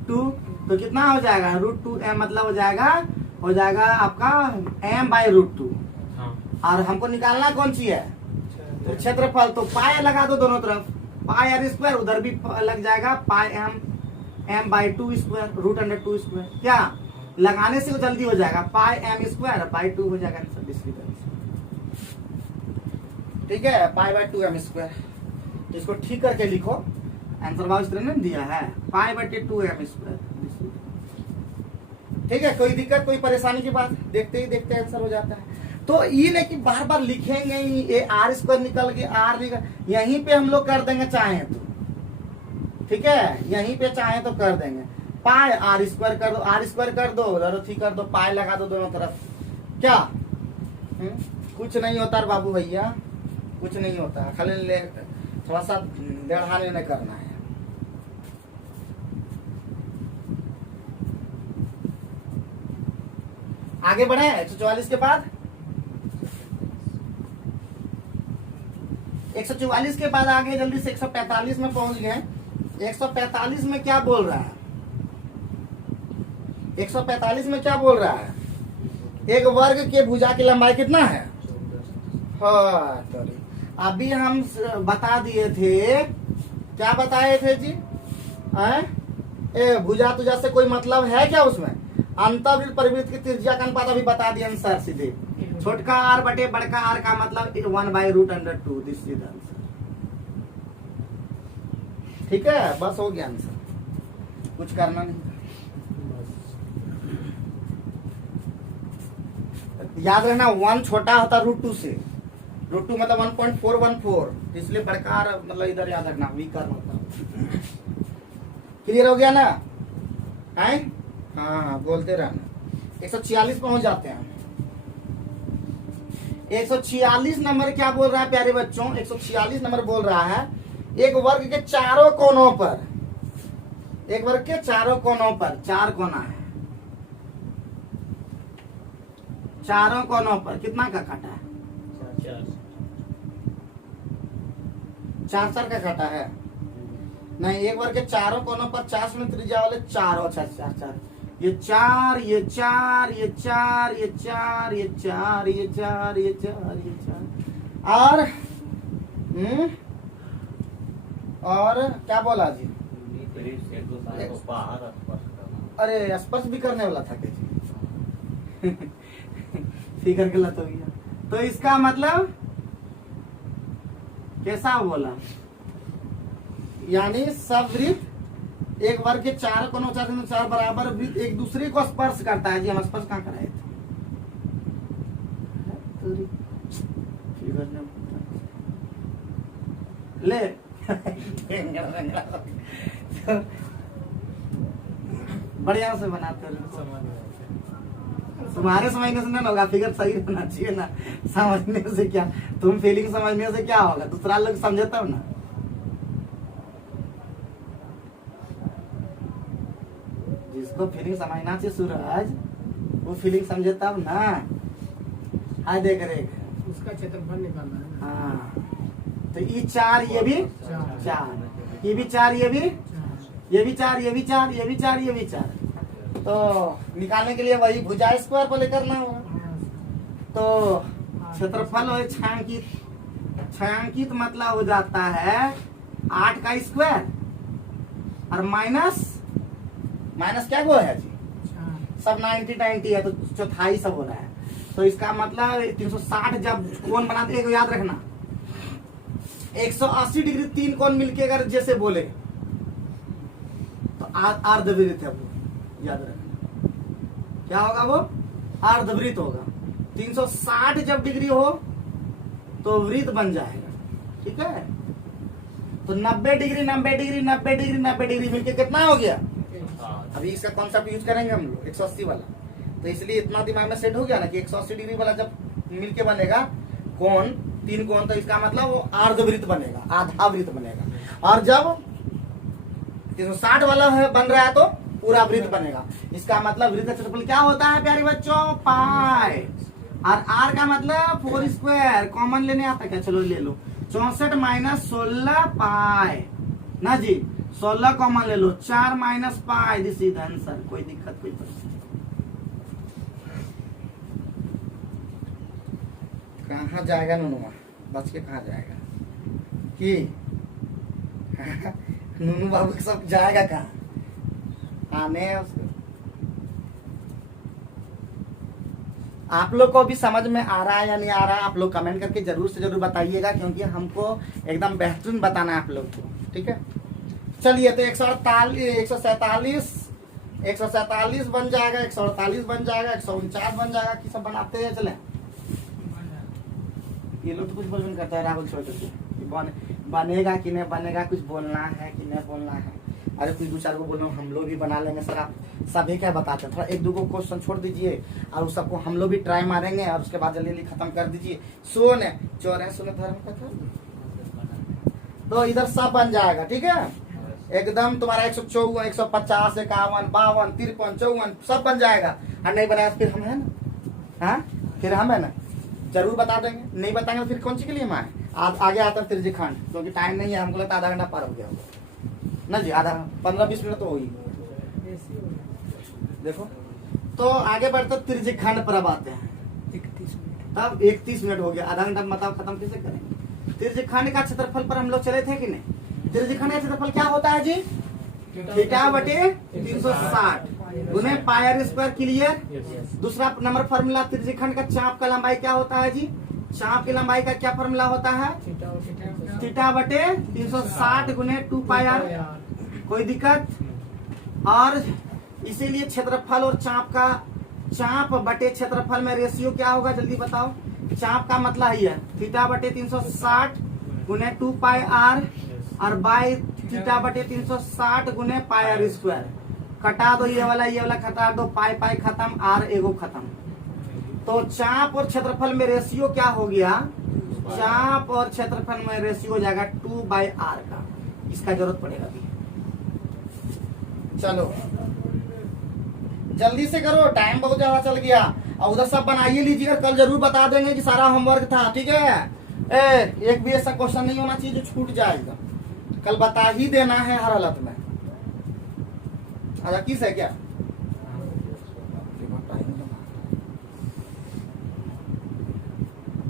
2, तो कितना हो जाएगा, √2m मतलब हो जाएगा आपका m/√2। और हमको निकालना कौन सी है, तो क्षेत्रफल। तो पाई लगा दो दोनों तरफ, पाई r स्क्वायर, उधर भी लग जाएगा पाई m/2 स्क्वायर, √2 क्या लगाने से वो जल्दी हो जाएगा, पाई m²/2 हो जाएगा आंसर दूसरी तरह से, ठीक है, पाई/2m²। तो इसको ठीक करके लिखो, आंसर भाव इस तरह ने दिया है, पाई/2m²। ठीक है, कोई दिक्कत कोई परेशानी की बात, देखते ही देखते आंसर हो जाता है। तो ये नहीं कि बार बार लिखेंगे ही, ये r² निकल के r निकल, यहीं पे हम लोग कर देंगे चाहे तो, ठीक है, यहीं पे चाहे तो कर देंगे। पाई r² कर दो, r² कर दो, अथी कर दो, पाई लगा दो दोनों तरफ, क्या कुछ नहीं होता है बाबू भैया, कुछ नहीं होता, खाली थोड़ा सा देढ़ाने नहीं करना है। आगे बढ़े 144 के बाद, 144 के बाद आगे जल्दी से 145 में पहुंच गए। 145 में क्या बोल रहा है, 145 में क्या बोल रहा है, एक वर्ग के भुजा की लंबाई कितना है, हाँ तो अभी हम बता दिए थे, क्या बताए थे जी, भुजा तुझा से कोई मतलब है क्या उसमें, अंतःवृत्त परिवृत्त की त्रिज्या का अनुपात अभी बता दिया आंसर सीधे, छोटका r बटे बड़का r का मतलब 1/√2, दिस इज आंसर, ठीक है, बस हो गया आंसर, कुछ करना नहीं। याद रहना 1 छोटा होता √2 से, √2 मतलब 1.414, इसलिए बड़का r मतलब इधर याद रखना, वीकर होता। क्लियर हो गया ना, है हाँ बोलते रहना। 146 पहुंच जाते हैं। 146 नंबर क्या बोल रहा है प्यारे बच्चों, 146 नंबर बोल रहा है एक वर्ग के चारों कोनों पर, एक वर्ग के चारों कोनों पर, 4 कोना है, चारों कोनों पर कितना का काटा है, 4 का काटा है, नहीं एक वर्ग के चारों कोनों पर 4 में त्रिज्या वाले 4, अच्छा 4, ये 4, ये 4, ये 4, ये 4, ये 4, ये 4, ये 4, ये 4, और क्या बोला जी, अरे स्पर्श भी करने वाला था कैसे फिकर के लत हो गया। तो इसका मतलब कैसा बोला, यानी सब वृत्त एक वर्ग के 4 कोनों 4 बराबर वृत्त एक दूसरे को स्पर्श करता है। जी हम स्पर्श कहाँ कराए थे, ले बढ़िया से बनाते रहो, तुम्हारे समझने से नहीं होगा, फिगर सही रहना चाहिए ना, समझने से क्या, तुम फीलिंग समझने से क्या होगा, दूसरा लोग समझे तब ना। जिसको फीलिंग समझना चाहिए सूरज, वो फीलिंग समझे तब ना। हाय देख रहे उसका क्षेत्रफल निकालना है। हाँ, तो ये 4, ये भी 4, ये भी 4, ये भी 4, ये भी 4, ये भी 4, ये भी 4, तो निकालने के लिए वही भुजा स्क्वायर को लेकर ना होगा। तो क्षेत्रफल हो छायांकित, छायांकित मतलब हो जाता है 8 का स्क्वायर और माइनस क्या वो है जी, सब 90 है, तो चौथाई सब हो रहा है। तो इसका मतलब 360 जब कोण बनाते हैं, याद रखना 180 डिग्री 3 कोण मिलके अगर जैसे बोले तो अर्धवृत्त है वो, याद रखना क्या होगा, वो अर्धवृत्त होगा। 360 जब डिग्री हो तो वृत्त बन जाएगा, ठीक है। तो 90 डिग्री 90 डिग्री 90 डिग्री 90 डिग्री मिलके कितना हो गया, अभी इसका कॉन्सेप्ट यूज करेंगे हम लोग 180 वाला। तो इसलिए इतना दिमाग में सेट हो गया ना कि 180 डिग्री वाला जब मिलके बनेगा कोण 3 कोण, तो इसका मतलब वो अर्धवृत्त बनेगा, आधा वृत्त बनेगा। और जब 360 वाला है बन रहा है तो पूरा वृत्त बनेगा। इसका मतलब वृत्त का क्षेत्रफल क्या होता है प्यारे बच्चों? पाई। और आर का मतलब 4 स्क्वायर, कॉमन लेने आता क्या? चलो ले लो, 64 माइनस 16 पाई ना जी, 16 कॉमन ले लो, 4 minus pi, this is answer. कोई दिक्कत कोई परेशानी? कहाँ जाएगा नुनुआ, बच के कहाँ जाएगा कि नुनू बाबू के सब जाएगा कहाँ? आने हैं उसको। आप लोग को भी समझ में आ रहा है या नहीं आ रहा है, आप लोग कमेंट करके जरूर से जरूर बताइएगा, क्योंकि हमको एकदम बेहतरीन बताना है आप लोग को, ठीक है। चलिए तो 147 बन जाएगा, 148 बन जाएगा, 149 बन जाएगा, कि सब बनाते हैं। चले ये लोग तो कुछ बोलने करता है, राहुल छोटे से बनेगा कि नहीं बनेगा, कुछ बोलना है कि नहीं बोलना है। अरे कुछ 2-4 को बोलना, हम लोग भी बना लेंगे सर, आप सभी क्या बताते हैं। थोड़ा 1-2 को क्वेश्चन छोड़ दीजिए और उस सबको हम लोग भी ट्राई मारेंगे, और उसके बाद जल्दी जल्दी खत्म कर दीजिए। सोने चोरे सुने धर्म का था, तो इधर सब बन जाएगा, ठीक है एकदम। तुम्हारा 154, 150, 51, 52, 53, 54 सब बन जाएगा। और नहीं बनाया फिर हम है ना, हाँ फिर हम है ना, जरूर बता देंगे। नहीं बताएंगे तो फिर कौन सी के लिए माए आगे आता है त्रिज्यी खंड, क्योंकि टाइम नहीं है, हमको लगता है आधा घंटा पार हो गया होगा ना जी, आधा 15-20 मिनट तो होगी। देखो तो आगे बढ़ते त्रिज्यी खंड पर अब आते हैं। 31 मिनट। अब 31 मिनट हो गया, आधा घंटा मतलब खत्म कैसे करेंगे? त्रिज्यी खंड का क्षेत्रफल पर हम लोग चले थे कि नहीं? त्रिज्यी खंड का क्षेत्रफल क्या होता है जी? थीटा बटे 360 गुने पाई आर स्क्वायर। क्लियर? दूसरा नंबर फॉर्मूला, त्रिज्यी खंड का चाप का लंबाई क्या होता है जी? चाप की लंबाई का क्या फॉर्मूला होता है? थीटा बटे 360 गुने 2 पाई आर। कोई दिक्कत? और इसीलिए क्षेत्रफल और चाप बटे क्षेत्रफल में रेशियो क्या होगा, जल्दी बताओ। चाप का मतलब ही है थीटा बटे 360 गुने 2 पाई आर, और बाई थीटा बटे 360 गुने पाई आर स्क्वायर। कटा दो ये वाला कटा दो, पाई खत्म, आर एगो खत्म। तो चाप और क्षेत्रफल में रेशियो क्या हो गया? चाप और क्षेत्रफल में रेशियो हो जाएगा 2/r का। इसका जरूरत पड़ेगा भी। चलो जल्दी से करो, टाइम बहुत ज्यादा चल गया। और उधर सब बनाइए लीजिए, और कल जरूर बता देंगे कि सारा होमवर्क था, ठीक है। एक भी ऐसा क्वेश्चन नहीं होना चाहिए जो छूट जाएगा, कल बता ही देना है हर हालत में। अच्छा किस है क्या?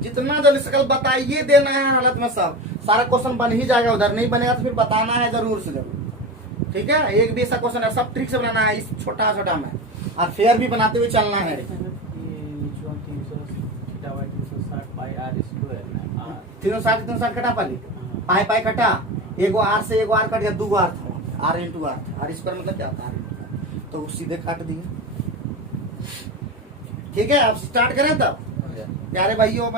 जितना जल्दी से कल बताइए देना है हर हालत में, सब सारा क्वेश्चन बन ही जाएगा। उधर नहीं बनेगा तो फिर बताना है जरूर से जरूर, ठीक है। एक भी ऐसा क्वेश्चन है, सब ट्रिक से बनाना है, इस छोटा छोटा में, और फेयर भी बनाते हुए चलना है। 360 कटा पाली, पाई कटा, एगो आर से एगो आर कट गया, 2 आर था, आर इंटू आर था। आर स्क्वायर मतलब क्या होता है? तो सीधे काट दिए, ठीक है। अब स्टार्ट करें तब प्यारे भाइयों।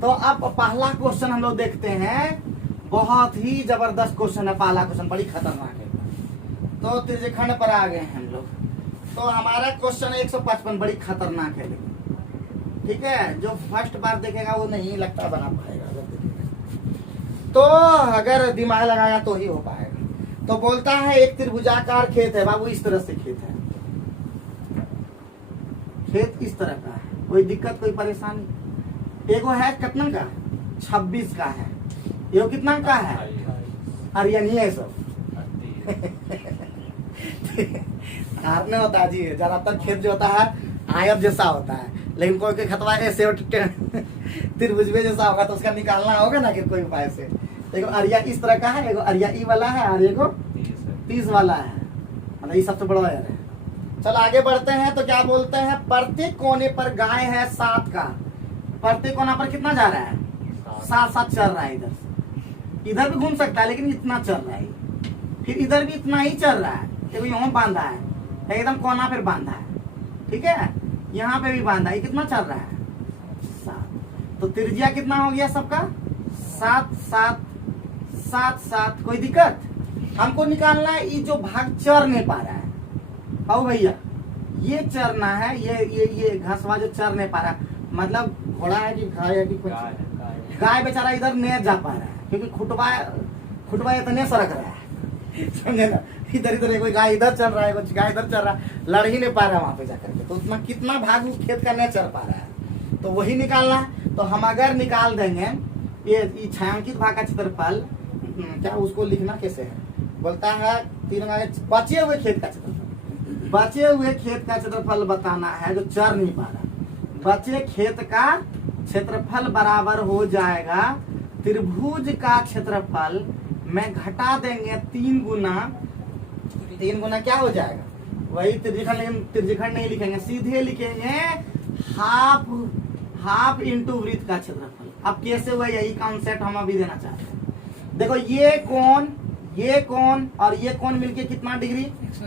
तो अब पहला क्वेश्चन हम लोग देखते हैं, बहुत ही जबरदस्त क्वेश्चन है पहला क्वेश्चन, बड़ी खतरनाक है। तो त्रिज्यी खंड पर आ गए हैं हम लोग। तो हमारा क्वेश्चन 155 बड़ी खतरनाक है, लेकिन ठीक है, जो फर्स्ट बार देखेगा वो नहीं लगता बना पाएगा, तो अगर दिमाग लगाया तो ही हो पाएगा। तो बोलता है एक त्रिभुजाकार खेत है बाबू, इस तरह से खेत है, खेत इस तरह का है, कोई दिक्कत कोई परेशानी? एगो है कितना का? 26 का है। ये कितना का है? अरे नहीं है सब हारने होता है जी, ज्यादातर खेत जो होता है आयत जैसा होता है, लेकिन कोई के खतवा ऐसे त्रिभुजवे जैसा होगा तो उसका निकालना होगा ना कि कोई उपाय से। एगो अरिया इस तरह का है, एगो अरिया ई वाला है, और एगो 30 वाला है, मतलब ये सबसे बड़ा यार है। चल आगे बढ़ते हैं। तो क्या बोलते हैं? प्रत्येक कोने पर गाय है 7 का। प्रत्येक कोना पर कितना जा रहा है? 7 चल रहा है। इधर भी घूम सकता है, लेकिन इतना चल रहा है। फिर इधर भी इतना ही चल रहा है, देखो यहाँ बांधा है, एकदम कोना पर बांधा है, ठीक है। यहाँ पे भी बांधा है, कितना चल रहा है? 7। तो त्रिज्या कितना हो गया सबका? 7 7 7 7। कोई दिक्कत? हमको निकालना है ये जो भाग चर नहीं पा रहा है। आओ भैया, ये चरना है, ये घसवा जो चर नहीं पा रहा है, मतलब घोड़ा है कि गाय है कि कुछ गाय है, गाय है। गाय बेचारा इधर नहीं जा पा रहा है क्योंकि खुटवा इतने सरक रहा है समझे ना, इधर इधर कोई गाय इधर चल रहा है, कुछ गाय इधर चल रहा है, लड़ ही नहीं पा रहा है वहां पे जाकर के। तो उतना कितना भाग उस खेत का नहीं चल पा रहा है, तो वही निकालना है। तो हम अगर निकाल देंगे ये छायांकित भाग का क्षेत्रफल, क्या उसको लिखना कैसे है, बोलता है 3 बचे हुए खेत का क्षेत्रफल, बचे हुए खेत का क्षेत्रफल बताना है जो चर नहीं पा रहा। बचे खेत का क्षेत्रफल बराबर हो जाएगा त्रिभुज का क्षेत्रफल में घटा देंगे 3 गुना क्या हो जाएगा, वही त्रिज्यखंड नहीं लिखेंगे, सीधे लिखेंगे हाफ इंटू वृत्त का क्षेत्रफल। अब कैसे हुआ यही कॉन्सेप्ट हम अभी देना चाहते हैं। देखो ये कोण और ये कोण मिलके कितना डिग्री,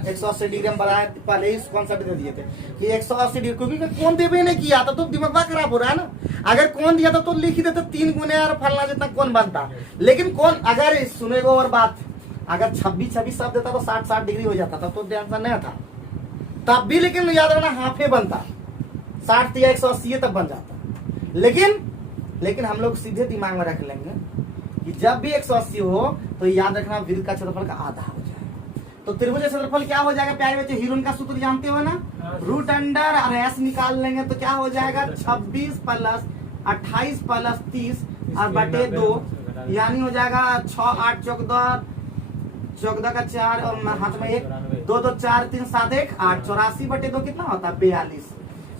180 डिग्री हम बनाए पहले ही कॉन्सेप्ट दे दिए थे कि 180 डिग्री, क्योंकि कोण देवे नहीं किया था तो दिमाग खराब हो रहा है ना। अगर कोण दिया था तो लिख ही देते 3 गुने और फलना जितना कोण बनता, लेकिन कोण अगर सुनेगा और बात, अगर 26 सब देता तो 60 डिग्री हो जाता था, तो टेंशन नहीं था तब भी, लेकिन याद रखना हाफे बनता, 60 या 180 तब बन जाता। लेकिन हम लोग सीधे दिमाग में रख लेंगे कि जब भी 180 हो तो याद रखना वृत्त का क्षेत्रफल का आधा हो जाएगा। तो त्रिभुज का क्षेत्रफल क्या हो जाएगा प्यारे बच्चे, हीरोन का सूत्र जानते हो ना, रूट अंडर और एस निकाल लेंगे तो क्या हो जाएगा 26 प्लस 28 प्लस 30 और बटे 2, यानी हो जाएगा 6 8 14 का 4 और हाथ में 1 2 2 4 3 7 1 8 84 बटे 2 कितना होता है 42।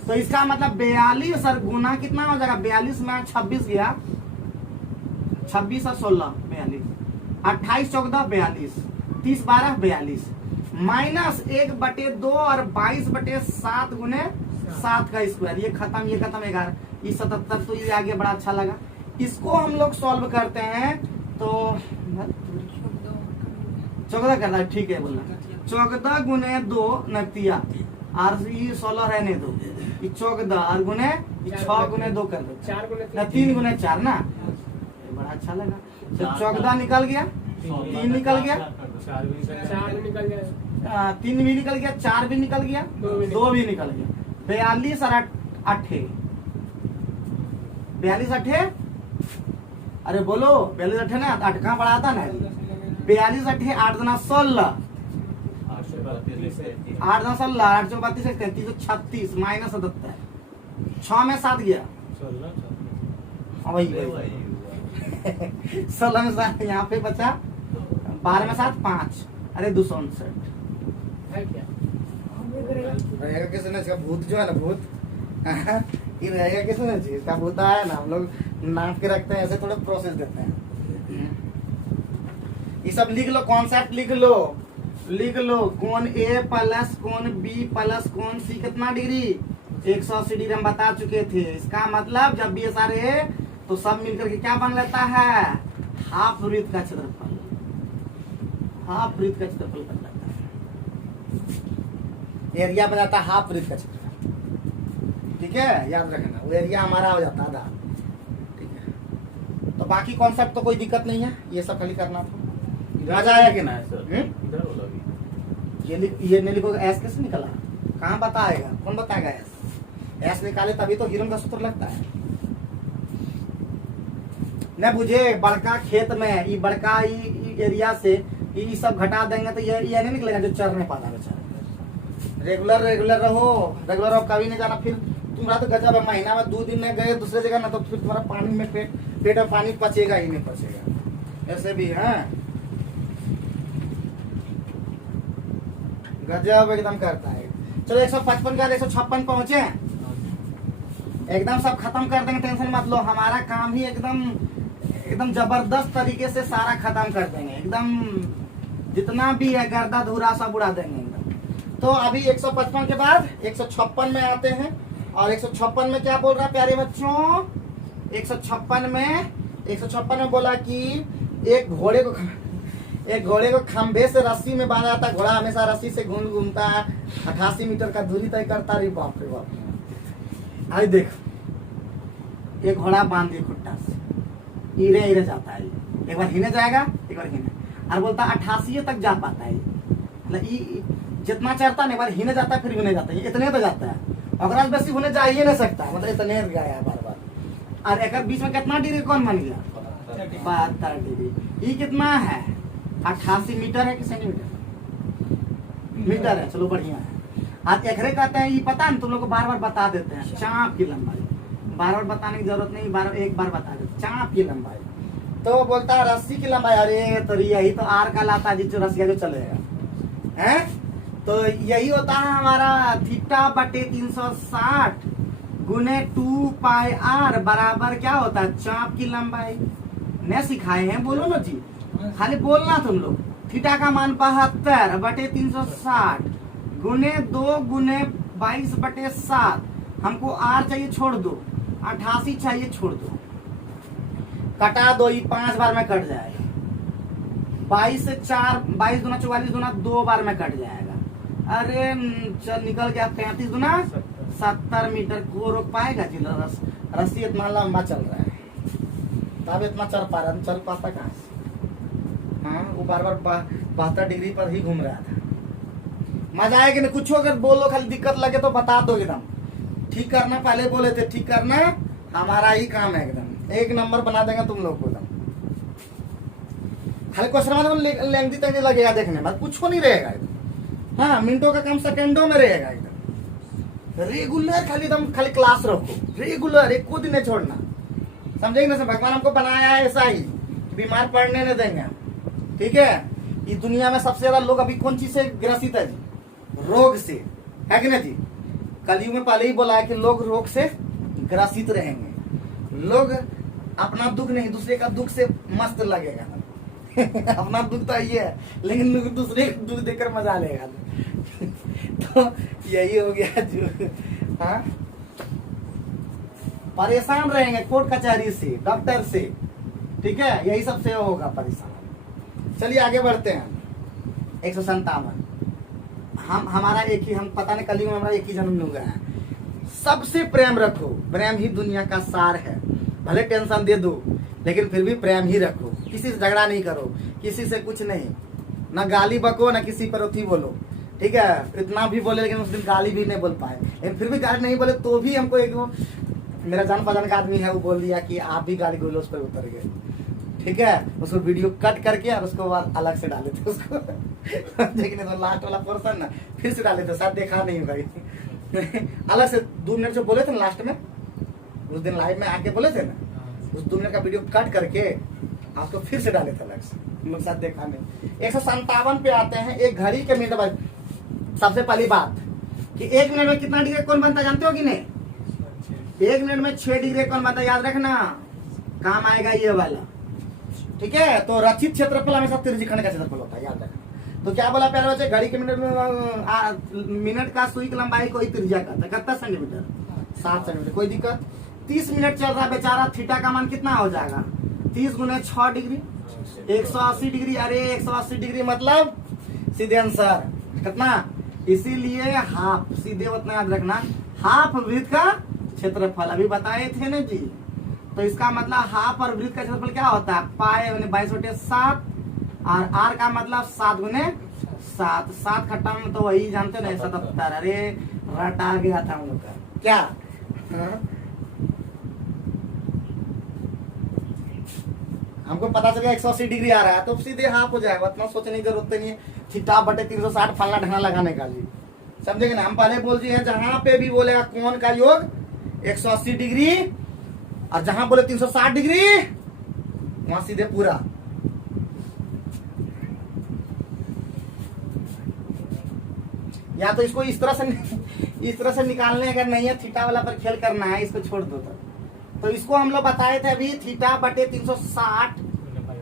तो इसका मतलब 42 और गुना कितना हो जाएगा, 42 में 26 गया, 26 और 16 42, 28 14 42, 30 12 42, माइनस 1 बटे 2 और 22 बटे 7 गुने 7 का स्क्वायर, ये खत्म 11, ये 77। तो ये आगे बड़ा अच्छा लगा। इसको हम लोग सॉल्व करते हैं तो 14 करना है, ठीक है बोलना, 14 गुने 2 नतिया और ये 16 रहने दो, 14 और गुने 6 गुने 2 कर दो, 3 गुने 4 ना, बड़ा अच्छा लगा। तो 14 निकल गया, 3 निकल गया, 4 भी निकल गया, 3 भी निकल गया, 4 भी निकल गया, 2 भी निकल गया, 42 और 8 42 8, अरे बोलो 42 8 ना, 8 कहाँ पड़ा था ना, 42 8 8 दुना 16, 8 दुना 16 8 चौक 32 36 माइनस 77, 6 में 7 गया, वही 16 में 7 यहाँ पे बचा, 12 में 7 5, अरे 259 है क्या? रहेगा किसी ने, इसका भूत जो है ना, भूत ये रहेगा किसी ने, इसका भूत आया ना, हम लोग नाप के रखते हैं, ऐसे थोड़ा प्रोसेस देते हैं। ये सब लिख लो, कॉन्सेप्ट लिख लो, कोण ए प्लस कोण बी प्लस कोण सी कितना डिग्री, 180 डिग्री हम बता चुके थे। इसका मतलब जब भी ये सारे तो सब मिलकर के क्या बन लेता है, हाफ वृत्त का क्षेत्रफल, हाफ वृत्त का क्षेत्रफल बन जाता है, एरिया बन जाता है हाफ वृत्त का क्षेत्रफल, ठीक है, याद रखना वो एरिया हमारा हो जाता है आधा, ठीक है। तो बाकी कॉन्सेप्ट तो कोई दिक्कत नहीं है, ये सब खाली करना था। मजा आया कि ना, ये नहीं लिखोगे, एस कैसे निकला, कहाँ बताएगा, कौन बताएगा एस निकाले तभी तो हीरोन का सूत्र लगता है। न बुझे बड़का खेत में ये बड़का एरिया से ये सब घटा देंगे तो ये नहीं निकलेगा जो चर नहीं पाता बेचारा। रेगुलर रहो, कभी नहीं जाना, फिर तुम्हारा तो गजब है, महीना में 2 दिन नहीं गए दूसरे जगह ना, तो फिर तुम्हारा पानी में पेट में पानी पचेगा ही नहीं पचेगा, ऐसे भी है, गजब एकदम करता है। चलो 155 का 156 पहुंचे, एकदम सब खत्म कर देंगे, टेंशन मत लो, हमारा काम ही एकदम जबरदस्त तरीके से सारा खत्म कर देंगे, एकदम जितना भी है गर्दा धूरा सब उड़ा देंगे एकदम। तो अभी 155 के बाद 156 में आते हैं, और 156 में क्या बोल रहा है प्यारे बच्चों, 156 में बोला कि एक घोड़े को खंभे से रस्सी में बांधा जाता, घोड़ा हमेशा रस्सी से घूमता है, 88 मीटर का दूरी तय करता, रे बाप रे बाप। अरे देख, एक घोड़ा बांध दिया खुट्टा से, इरे जाता है, एक बार हिने जाएगा, एक बार हिने, और बोलता 88 तक जा पाता है, मतलब जितना चढ़ता है एक बार हिने जाता है, फिर हिने जाता है, इतने तो जाता है, अगर बेसी होने जा ही नहीं सकता, मतलब इतने गया बार बार। और एक बीच में कितना डिग्री कौन बन गया? 72 डिग्री। ये कितना है? 88 मीटर है कि सेंटीमीटर? मीटर है, चलो बढ़िया है। आज एकरे कहते हैं, ये पता नहीं, तुम लोग को बार बार बता देते हैं चाप की लंबाई। बार बार बताने की जरूरत नहीं, एक बार बता देते चाप की लंबाई। तो बोलता है रस्सी की लंबाई, अरे तो यही तो आर का लाता है जो रस्सी जो चलेगा है। तो यही होता है हमारा थीटा बटे 360 गुने 2 पाई आर बराबर क्या होता है? चाप की लंबाई। ने सिखाए हैं, बोलो ना जी, खाली बोलना तुम लोग। थीटा का मान 72 बटे 360 गुने 2 गुने 22 बटे 7। हमको आर चाहिए, छोड़ दो। 88 चाहिए, छोड़ दो। कटा दो, ये 5 बार में कट जाएगा। 22 से 4, 22 गुना 44 गुना 2 बार में कट जाएगा। अरे चल निकल गया 35 गुना 70 मीटर। को रोक पाएगा जी? रस्सी इतना लंबा चल रहा है, तब इतना चल पा रहा है, चल पाता कहाँ से? हाँ, वो बार बार 72 डिग्री पर ही घूम रहा था। मजा आया कि नहीं? कुछ अगर बोलो, खाली दिक्कत लगे तो बता दो एकदम। ठीक करना, पहले बोले थे ठीक करना, हमारा ही काम है एकदम। 1 नंबर बना देंगे तुम लोग को एकदम। खाली क्वेश्चन लेंथी तक लगेगा देखने में, कुछ नहीं रहेगा एकदम। हाँ, मिनटों का काम सेकंडों में रहेगा एकदम। रेगुलर खाली एकदम, खाली क्लास रखो रेगुलर, एक को दिन नहीं छोड़ना। समझेंगे ना? भगवान हमको बनाया है ऐसा ही, बीमार पड़ने नहीं देंगे हम। ठीक है? ये दुनिया में सबसे ज्यादा लोग अभी कौन चीज से ग्रसित है जी? रोग से, है कि नहीं जी? कलयुग में पहले ही बोला है कि लोग रोग से ग्रसित रहेंगे। लोग अपना दुख नहीं, दूसरे का दुख से मस्त लगेगा। अपना दुख तो ये है, लेकिन लोग दूसरे का दुख देखकर मजा लेगा। तो यही हो गया जो, हाँ, परेशान रहेंगे कोर्ट कचहरी से, डॉक्टर से। ठीक है? यही सब से होगा परेशान। चलिए आगे बढ़ते हैं। 157। हमारा एक ही, हम पता नहीं कलयुग में हमारा एक ही जन्म हुआ है। सबसे प्रेम रखो, प्रेम ही दुनिया का सार है। भले टेंशन दे दो, लेकिन फिर भी प्रेम ही रखो। किसी से झगड़ा नहीं करो, किसी से कुछ नहीं, ना गाली बको, ना किसी पर उठी बोलो। ठीक है? इतना भी बोले, लेकिन उस दिन गाली भी नहीं बोल पाए, लेकिन फिर भी गाली नहीं बोले तो भी हमको एक मेरा जान पहचान का आदमी है, वो बोल दिया कि आप भी गाली बोलो, उस पर उतर गए। ठीक है? उसको वीडियो कट करके और उसको बाद अलग से डाले थे उसको। लेकिन तो लास्ट वाला पोर्सन ना फिर से डाले थे, शायद देखा नहीं भाई। अलग से 2 मिनट जो बोले थे ना लास्ट में, उस दिन लाइव में आके बोले थे ना, उस 2 मिनट का वीडियो कट करके आपको फिर से डाले थे अलग से, लोग शायद देखा नहीं। 157 पे आते हैं। एक घड़ी के मिनट बाद सबसे पहली बात कि 1 मिनट में कितना डिग्री कौन बनता जानते हो कि नहीं? 1 मिनट में 6 डिग्री कौन बनता, याद रखना, काम आएगा ये वाला। ठीक है? तो रचित क्षेत्रफल हमेशा त्रिज्यखंड का क्षेत्रफल होता है, याद रखना। तो क्या बोला प्यारे बच्चे? घड़ी के मिनट का सुई की लंबाई को ही त्रिज्या कहता है। कितना सेंटीमीटर? 7 सेंटीमीटर। कोई दिक्कत? 30 मिनट चल रहा है बेचारा, थीटा का मान कितना हो जाएगा? 30 गुने 6 डिग्री 180 डिग्री। अरे 180 डिग्री मतलब सीधे आंसर कितना? इसीलिए हाफ, सीधे उतना याद रखना, हाफ वृत्त का क्षेत्रफल अभी बताए थे ना जी। तो इसका मतलब हाफ और वृत्त का क्षेत्रफल क्या होता है? पाए 22/7 और आर का मतलब 7 गुने 7। 7 खट्टा में तो वही जानते ना 77। अरे रटा गया था हम लोग का क्या? हमको पता चल गया 180 डिग्री आ रहा है, तो सीधे हाफ हो जाएगा, उतना सोचने की जरूरत नहीं है। थीटा बटे 360 फलना ढलना लगाने का जी। समझेंगे ना? हम पहले बोल दिए हैं, जहां पे भी बोलेगा कोण का योग 180 डिग्री और जहां बोले 360 डिग्री वहां सीधे पूरा। या तो इसको इस तरह से निकालने अगर नहीं है, थीटा वाला पर खेल करना है, इसको छोड़ दो। तो इसको हम लोग बताए थे अभी, थीटा बटे 360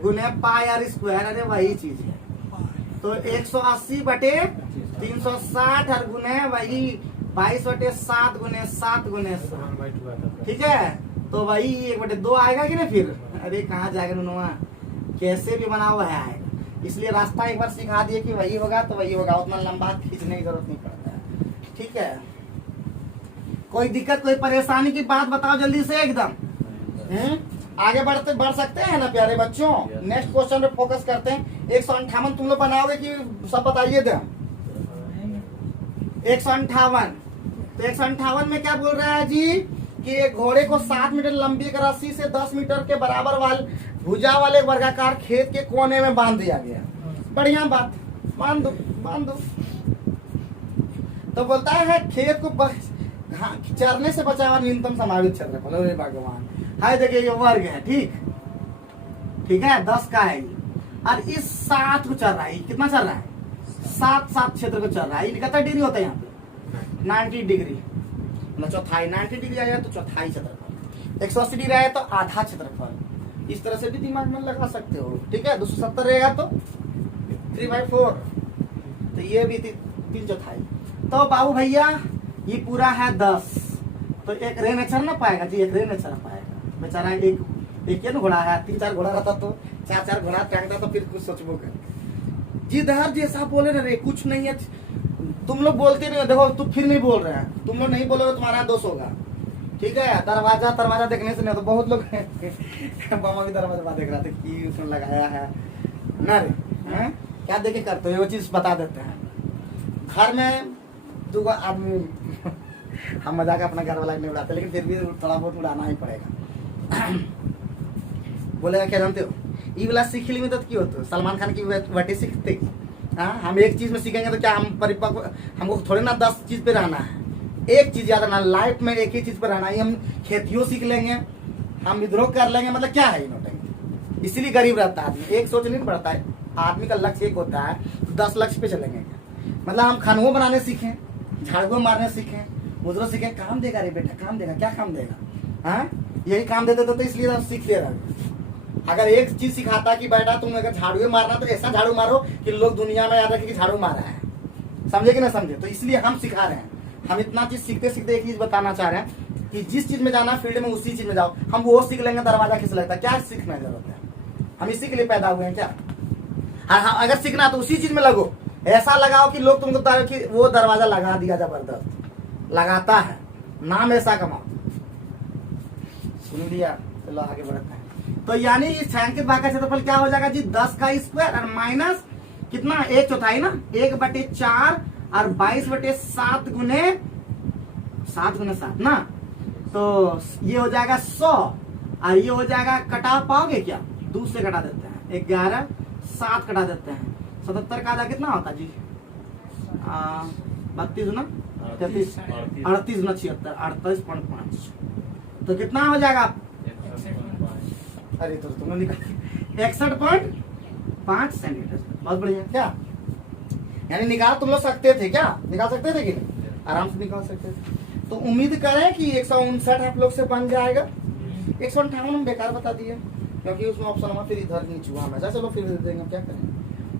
गुने पाई आर स्क्वायर। अरे वही चीज है। तो 180 बटे 360 और गुने वही 22/7 गुने 7 गुने 7। ठीक है? तो वही 1/2 आएगा कि नहीं? फिर अरे कहाँ जाएगा नुनुआ, कैसे भी बना हुआ है आएगा। इसलिए रास्ता एक बार सिखा दिए कि वही होगा तो वही होगा, उतना लंबा खींचने की जरूरत नहीं पड़ता है। ठीक है? कोई दिक्कत, कोई परेशानी की बात बताओ जल्दी से एकदम। आगे बढ़ सकते हैं ना प्यारे बच्चों? नेक्स्ट क्वेश्चन पे फोकस करते हैं। 158 तुम लोग बनाओगे कि सब बताइए दे? 158 तो 158 में क्या बोल रहा है जी कि एक घोड़े को 7 मीटर लंबी एक रस्सी से 10 मीटर के बराबर भुजा वाले वर्गाकार खेत के कोने में बांध दिया गया। बढ़िया बात, बांध दो। तो बोलता है खेत को चरने से बचा हुआ न्यूनतम संभावित क्षेत्रफल। अरे भगवान, हाय देखिए ये वर्ग है, ठीक है 10 का है ये, और इस 7 को चल रहा है। कितना चल रहा है? 7 क्षेत्र को चल रहा है। कितना डिग्री होता है यहाँ पे? 90 डिग्री, मतलब चौथाई। 90 डिग्री आया तो चौथाई क्षेत्रफल, 180 डिग्री आया तो आधा क्षेत्रफल। इस तरह से भी दिमाग में लगा सकते हो, ठीक है। 270 रहेगा तो 3/4, तो ये भी 3 चौथाई। तो बाबू भैया ये पूरा है 10, तो एक रे नेचर ना पाएगा जी, एक रे नेचर पाएगा बेचारा। एक ना घोड़ा है, 3-4 घोड़ा रहता तो 4-4 घोड़ा टांगता तो फिर कुछ सोचबो कर। जिधर जैसा बोले ना रे, कुछ नहीं है। तुम लोग बोलते नहीं हो, देखो तुम फिर नहीं बोल रहे हैं। तुम लोग नहीं बोलोगे तुम्हारा दोष होगा, ठीक है। दरवाजा देखने से नहीं तो बहुत लोग मामा भी दरवाजा देख रहा था कि उसने लगाया है ना रे, हैं? क्या देखे करते हो, वो चीज बता देते हैं। घर में 2 आदमी हम मजाक अपना घर वाला नहीं उड़ाते, लेकिन फिर भी थोड़ा बहुत उड़ाना ही पड़ेगा। बोलेगा क्या जानते हो, ये वाला सीख ली में तो क्यों होता है? सलमान खान की वटी सीखते। हाँ, हम एक चीज में सीखेंगे तो क्या हम परिपक्व, हमको थोड़े ना 10 चीज पे रहना है। एक चीज याद रखना, लाइफ में एक ही चीज पर रहना है। हम खेतियों सीख लेंगे, हम विद्रोह कर लेंगे, मतलब क्या है नोटेंगे। इसीलिए गरीब रहता है आदमी, एक सोच नहीं पड़ता है। आदमी का लक्ष्य एक होता है, 10 लक्ष्य पे चलेंगे। मतलब हम खानुओं बनाने सीखें, झाड़ुओं मारने सीखें, मुद्रों सीखें, काम देगा रे बेटा, काम देगा। क्या काम देगा? हाँ, यही काम देते तो इसलिए हम सीख ले रहे। अगर एक चीज सिखाता कि बेटा तुम अगर झाड़ू मारना तो ऐसा झाड़ू मारो कि लोग दुनिया में याद रखे कि झाड़ू मारा है। समझे कि ना समझे? तो इसलिए हम सिखा रहे हैं। हम इतना चीज सीखते सीखते एक चीज बताना चाह रहे हैं कि जिस चीज में जाना फील्ड में उसी चीज में जाओ। हम वो सीख लेंगे, दरवाजा किस लगता है? क्या सीखना जरूरत है? हम इसी के लिए पैदा हुए हैं क्या? हाँ, अगर सीखना तो उसी चीज में लगो। ऐसा लगाओ कि लोग तुमको कि वो दरवाजा लगा दिया, जबरदस्त लगाता है, नाम ऐसा कमाओ। सुन लिया, चलो आगे बढ़ते हैं। तो यानी इस छायांकित भाग का क्षेत्रफल क्या हो जाएगा जी? 10 का स्क्वायर और माइनस कितना? 1/4 ना, 1/4 और 22/7 गुने 7 ना। तो ये हो जाएगा 100 और ये हो जाएगा, कटा पाओगे क्या? 2 से कटा देते हैं, 11 7 कटा देते हैं। 77 का आधा कितना होता जी? 32 ना 33 38 ना 76 38.5। तो कितना हो जाएगा? अरे तो तुमने निकाल 61.5 सेंटीमीटर। बहुत बढ़िया। क्या यानी निकाल तुम लोग सकते थे? क्या निकाल सकते थे कि नहीं? आराम से निकाल सकते थे। तो उम्मीद करें कि 159 आप लोग से बन जाएगा। 158 हम बेकार बता दिए क्योंकि उसमें ऑप्शन में फिर इधर नीचे हुआ हमेशा। चलो फिर दे देंगे, क्या करें,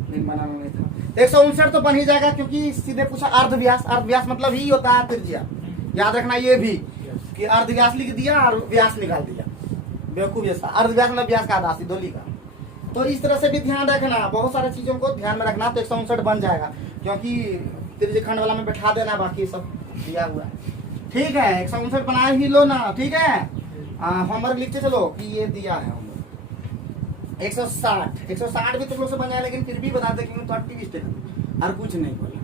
नहीं बनाना नहीं था। 159 तो बन ही जाएगा क्योंकि सीधे पूछा अर्धव्यास। अर्धव्यास मतलब ही होता है त्रिज्या। याद रखना ये भी कि अर्धव्यास लिख दिया और व्यास निकाल दिया, बेवकूफ जैसा। अर्धव्यास मतलब व्यास का आधा, सीधोली का। तो इस तरह से भी ध्यान रखना, बहुत सारी चीजों को ध्यान में रखना। तो 159 बन जाएगा क्योंकि त्रिज्यखंड वाला में बैठा देना, बाकी सब दिया हुआ है। ठीक है, 159 बना ही लो ना, ठीक है। होमवर्क लिखते चलो कि ये दिया है होमवर्क। 160 भी तुम लोग से बन जाए, लेकिन फिर भी बता दें कि 30 और कुछ नहीं बोला।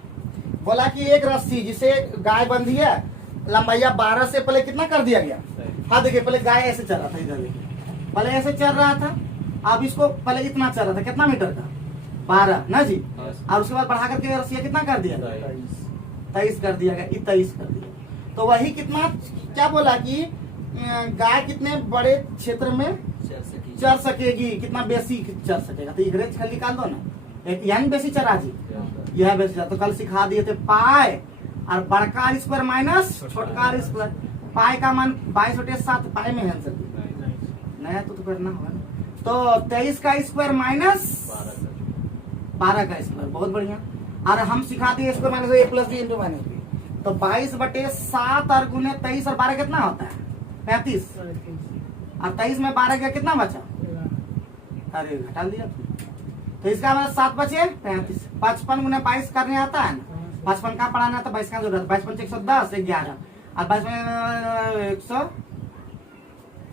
बोला कि एक रस्सी जिसे गाय बंधी है, लंबाइया 12 से पहले कितना कर दिया गया? हाँ देखिए, पहले गाय ऐसे चल रहा था, इधर देखिए, पहले ऐसे चल रहा था। अब इसको पहले इतना चल रहा था, कितना मीटर का? 12 ना जी। और उसके बाद बढ़ा करके रस्सिया कितना कर दिया? 23 कर दिया गया, 23 कर दिया। तो वही कितना, क्या बोला कि गाय कितने बड़े क्षेत्र में चर सकेगी, कितना बेसी चर सकेगा। तो इधर खाली निकाल दो ना, एक यानी बेसी चरा जी, यह बेसी चरा। तो कल सिखा दिए थे पाई और बड़का स्क्वायर माइनस छोटका स्क्वायर। पाई का मान 22/7 पाई में आंसर नया तो करना होगा ना। तो 23 का स्क्वायर माइनस 12 का स्क्वायर, बहुत बढ़िया। और हम सिखा दिए square minus a + b × -b। तो 22/7 और गुने 23 और 12 कितना होता है? 35। और 23 में 12 का कितना बचा? अरे घटा दिया। तो इसका मतलब 7 बचे 35। 55 गुने 22 करने आता है ना, 55 का पढ़ाना आता है, 22 का जरूरत। 22 × 5 = 110, 11 और 22 में 100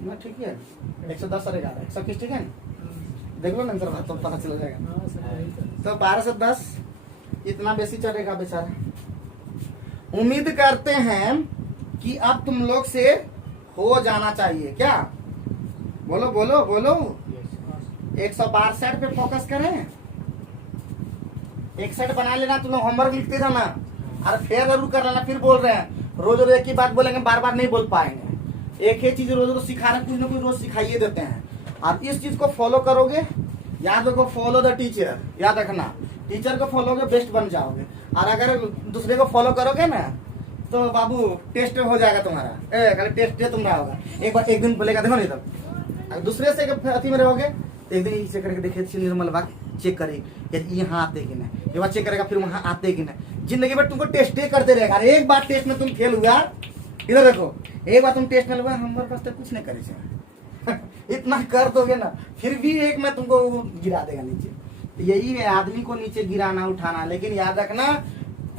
ना, ठीक है 110 और 11 121, ठीक है। देख लो ना आंसर, तो पता चल जाएगा। तो 12 से 10 इतना बेसी चढ़ेगा बेचारा। उम्मीद करते हैं कि अब तुम लोग से हो जाना चाहिए। क्या बोलो बोलो बोलो। 162 पे फोकस करें, एक सेट बना लेना। तुम लोग होमवर्क लिखते जाना और फिर जरूर कर लेना। फिर बोल रहे हैं रोज रोज एक ही बात बोलेंगे, बार बार नहीं बोल पाएंगे। एक ही चीज रोज रोज सिखा रहे हैं, कुछ ना कुछ रोज सिखाइए देते हैं। आप इस चीज को फॉलो करोगे, याद रखो, फॉलो द टीचर, याद रखना। टीचर को फॉलो करोगे बेस्ट बन जाओगे। और अगर दूसरे को फॉलो करोगे ना तो बाबू टेस्ट हो जाएगा तुम्हारा। टेस्ट दे तुम रहा होगा, एक बार एक दिन बोलेगा देखो नहीं तब दूसरे से अति में रहोगे तो एक दिन इसे करके देखे निर्मल बात चेक करे यदि यहाँ आते कि नहीं, एक बार चेक करेगा फिर वहां आते कि नहीं। जिंदगी भर तुमको टेस्ट ही करते रहेगा। एक बार टेस्ट में तुम फेल हुआ, इधर देखो, एक बार तुम टेस्ट में हुआ, हमारे पास तो कुछ नहीं करे इतना कर दोगे ना फिर भी एक में तुमको गिरा देगा नीचे। यही है आदमी को नीचे गिराना उठाना। लेकिन याद रखना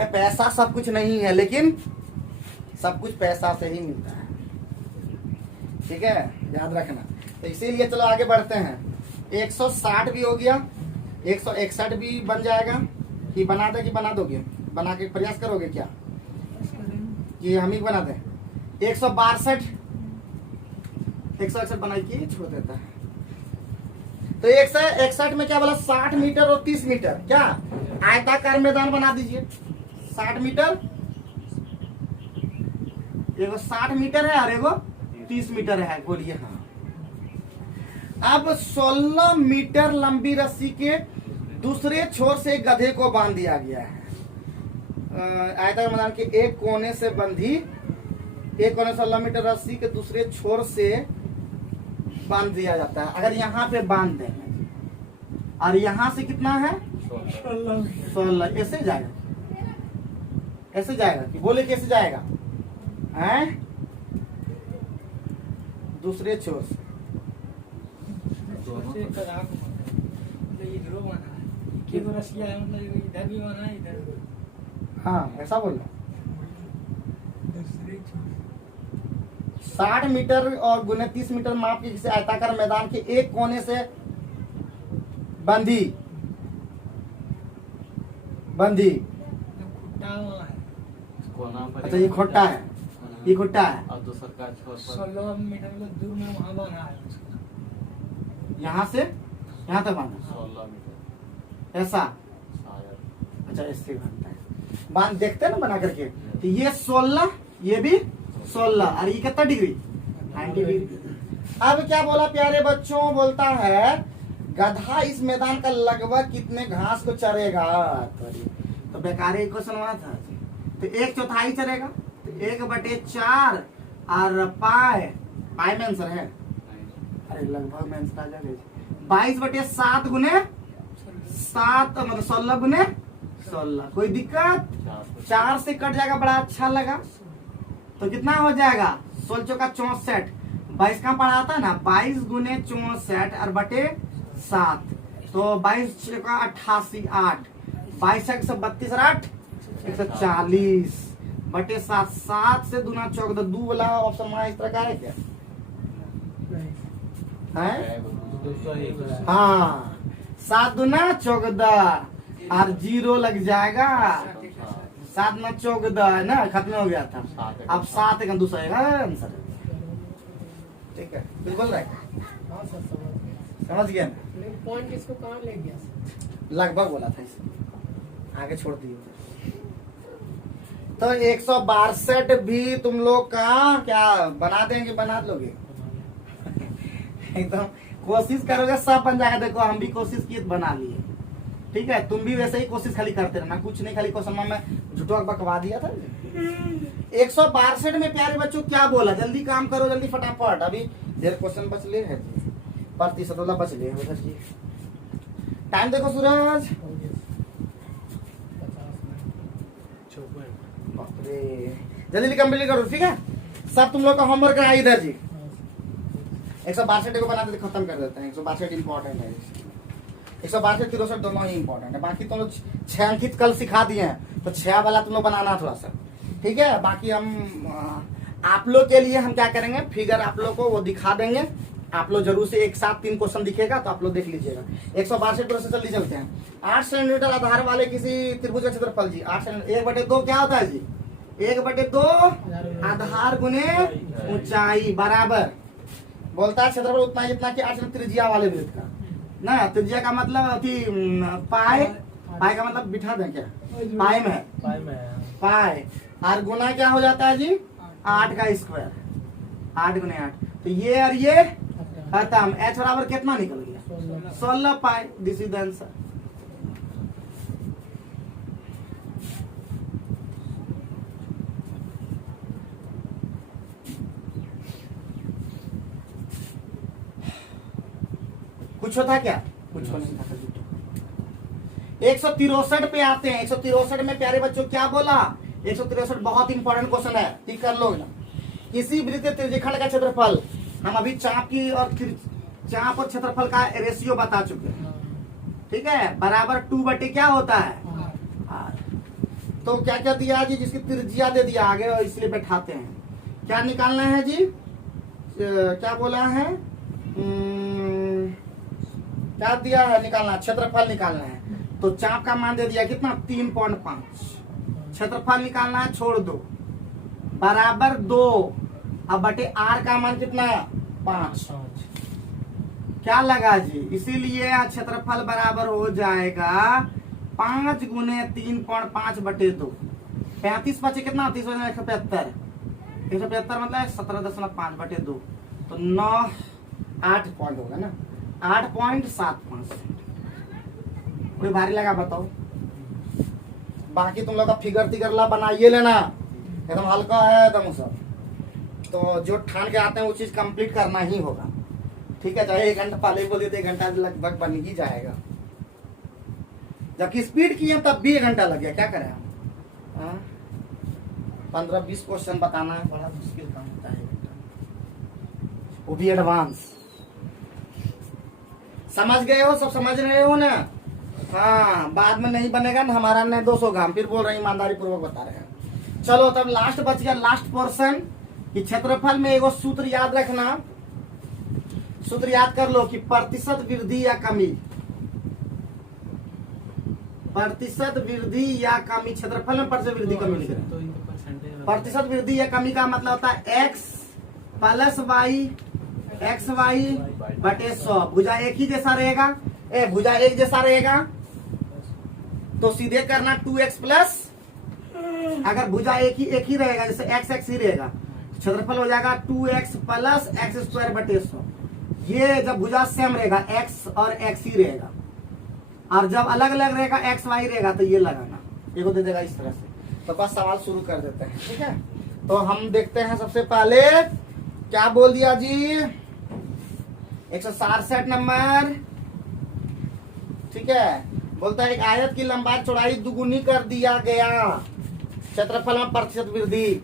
पैसा सब कुछ नहीं है, लेकिन सब कुछ पैसा से ही मिलता है। ठीक है, याद रखना। तो इसीलिए चलो आगे बढ़ते हैं। 160 भी हो गया, 161 भी बन जाएगा। कि बना दे कि बना दोगे, बना के प्रयास करोगे क्या कि हम ही बना दें? 162 161 बनाई के छोड़ देता है। तो 161 में क्या बोला, 60 मीटर और 30 मीटर। क्या आयताकार मैदान बना दीजिए। 60 मीटर, एगो 60 मीटर है और एगो 30 मीटर है। बोलिए हाँ। अब 16 मीटर लंबी रस्सी के दूसरे छोर से गधे को बांध दिया गया है। आयताकार मैदान के एक कोने से बंधी, एक कोने 16 मीटर रस्सी के दूसरे छोर से बांध दिया जाता है। अगर यहाँ पे बांध देंगे और यहाँ से कितना है 16, ऐसे जाएगा, ऐसे जाएगा कि बोले कैसे जाएगा हैं? दूसरे छोर से इधर बना है कि तो रसिया है, मतलब इधर भी बना है इधर। हाँ ऐसा बोल रहा। दूसरे 60 मीटर और गुने 30 मीटर माप के किसी आयताकार मैदान के एक कोने से बंधी खुट्टा वहाँ है। कोना पर अच्छा ये खुट्टा है, ये खुट्टा है। और दूसर का छोर पर 16 मीटर मतलब दूर में वहाँ बना है उसको। यहाँ से यहाँ तक बांधा 16 मीटर ऐसा। शायद। अच्छा इससे बनता है बांध, देखते हैं ना बना करके। तो ये 16, ये भी 16 और ये कितना डिग्री 90 डिग्री। अब क्या बोला प्यारे बच्चों, बोलता है गधा इस मैदान का लगभग कितने घास को चरेगा। तो बेकार क्वेश्चन हुआ था। तो 1/4 चरेगा, तो 1/4 और पाए में आंसर है। अरे लगभग में आंसर आ जाएगा 22/7 गुने 7 मतलब 16 गुने 16। कोई दिक्कत? 4 से कट जाएगा, बड़ा अच्छा लगा। तो कितना हो जाएगा 16 चौका 64। 22 का पढ़ा था ना, 22 गुने 64 और बटे 7। तो 22 चौका 88 8, 22 132 और 8 140 बटे 7। 7 से दूना 14, 2 वाला ऑप्शन में इस तरह का है क्या है? हाँ 7 दूना 14 और 0 लग जाएगा। 7 ना 14 है ना, खत्म हो गया था। अब 7 का दूसरा आंसर। ठीक है बिल्कुल राइट, हाँ सर समझ गया। पॉइंट इसको कहाँ ले गया सर? लगभग बोला था इसे, आगे छोड़ दिए। तो 162 भी तुम लोग का क्या बना देंगे, बना लोगे एकदम कोशिश करोगे सब बन जाएगा। देखो हम भी कोशिश किए बना लिए। ठीक है, तुम भी वैसे ही कोशिश खाली करते रहना, कुछ नहीं खाली क्वेश्चन में झूठो बकवा दिया था। 162 में प्यारे बच्चों क्या बोला, जल्दी काम करो, जल्दी फटाफट। अभी देर क्वेश्चन बच ले है, प्रतिशत वाला बच ले उधर जी। टाइम देखो सूरज, जल्दी कंप्लीट करो। ठीक है, सब तुम लोग का होमवर्क है इधर जी। 162 को बना देते खत्म कर देते हैं। 162 इंपॉर्टेंट है, 162 63 दोनों ही इंपॉर्टेंट है। बाकी तुम लोग 6 अंकित कल सिखा दिए हैं, तो 6 वाला तुम लोग बनाना थोड़ा सा। ठीक है, बाकी हम आप लोग के लिए हम क्या करेंगे, फिगर आप लोग को वो दिखा देंगे। आप लोग जरूर से एक साथ 3 क्वेश्चन दिखेगा, तो आप लोग देख लीजिएगा। 162 से जल्दी चलते हैं। 8 सेंटीमीटर आधार वाले किसी त्रिभुज का क्षेत्रफल जी 8 सेंटीमीटर 1/2 क्या होता है जी? 1/2 आधार गुने ऊंचाई बराबर बोलता है क्षेत्रफल उतना जितना कि आठ त्रिज्या वाले वृत्त का ना। त्रिज्या का मतलब अति पाए, पाए का मतलब बिठा दें क्या, पाए में पाए, और गुना क्या हो जाता है जी 8 का स्क्वायर, 8 गुने 8, तो ये और ये खत्म। h बराबर कितना निकल गया 16 पाए। This is the answer. कुछ होता क्या, कुछ नहीं था। 163 पे आते हैं। 163 में प्यारे बच्चों क्या बोला, 163 बहुत इंपॉर्टेंट क्वेश्चन है, टिक कर लो ना। किसी वृत्तीय त्रिज्यखंड का क्षेत्रफल, हम अभी चाप की और चाप और क्षेत्रफल का रेशियो बता चुके हैं, ठीक है, बराबर 2 क्या होता है R। तो क्या क्या दिया जी, जिसकी त्रिज्या दे दिया आगे, और इसलिए बैठाते हैं। क्या निकालना है जी, क्या बोला है, क्या दिया है निकालना, क्षेत्रफल निकालना है। तो चाप का मान दे दिया कितना 3.5, क्षेत्रफल निकालना है, छोड़ दो, बराबर 2, अब बटे R का मान कितना 5, क्या लगा जी, इसीलिए क्षेत्रफल बराबर हो जाएगा 5 गुने 3.5 बटे 2। 35 बचे कितना 30 175, 175 मतलब 17.5 बटे 2, तो 8 पॉइंट होगा ना, 8.75। कोई भारी लगा बताओ। बाकी तुम लोग का फिगर तिगर बनाइए लेना, एकदम हल्का है एकदम सब। तो जो ठान के आते हैं वो चीज कंप्लीट करना ही होगा, ठीक है। चाहे 1 घंटा पहले बोल दिए तो 1 घंटा लगभग बन ही जाएगा। जबकि स्पीड किए तब भी 1 घंटा लग गया, क्या करें हम। 15-20 क्वेश्चन बताना है बड़ा मुश्किल काम होता है, वो भी एडवांस। समझ गए हो, सब समझ रहे हो ना। हाँ, बाद में नहीं बनेगा ना, हमारा निर्दोष होगा, हम फिर बोल रहे हैं, ईमानदारी पूर्वक बता रहे हैं। चलो तब लास्ट बच गया, लास्ट पोर्शन कि क्षेत्रफल में एगो सूत्र याद रखना, सूत्र याद कर लो कि प्रतिशत वृद्धि या कमी, प्रतिशत वृद्धि या कमी, क्षेत्रफल में प्रतिशत वृद्धि कमी लिख रहे हैं। प्रतिशत वृद्धि या कमी का मतलब होता है x plus Y, X Y बटे 100। भुजा एक ही जैसा रहेगा, भुजा एक जैसा रहेगा तो सीधे करना 2x प्लस, अगर भुजा एक ही रहेगा, जैसे x ही रहेगा, क्षेत्रफल हो जाएगा 2x प्लस एक्स स्क्वायर बटे 100। ये जब भुजा सेम रहेगा x और x ही रहेगा, और जब अलग अलग रहेगा x y रहेगा तो ये लगाना, ये को दे देगा इस तरह से। तो बस सवाल शुरू कर देते हैं, ठीक है। तो हम देखते हैं सबसे पहले क्या बोल दिया जी, 167 नंबर, ठीक है। बोलता है एक आयत की लंबाई चौड़ाई दुगुनी कर दिया गया, क्षेत्रफल में प्रतिशत वृद्धि।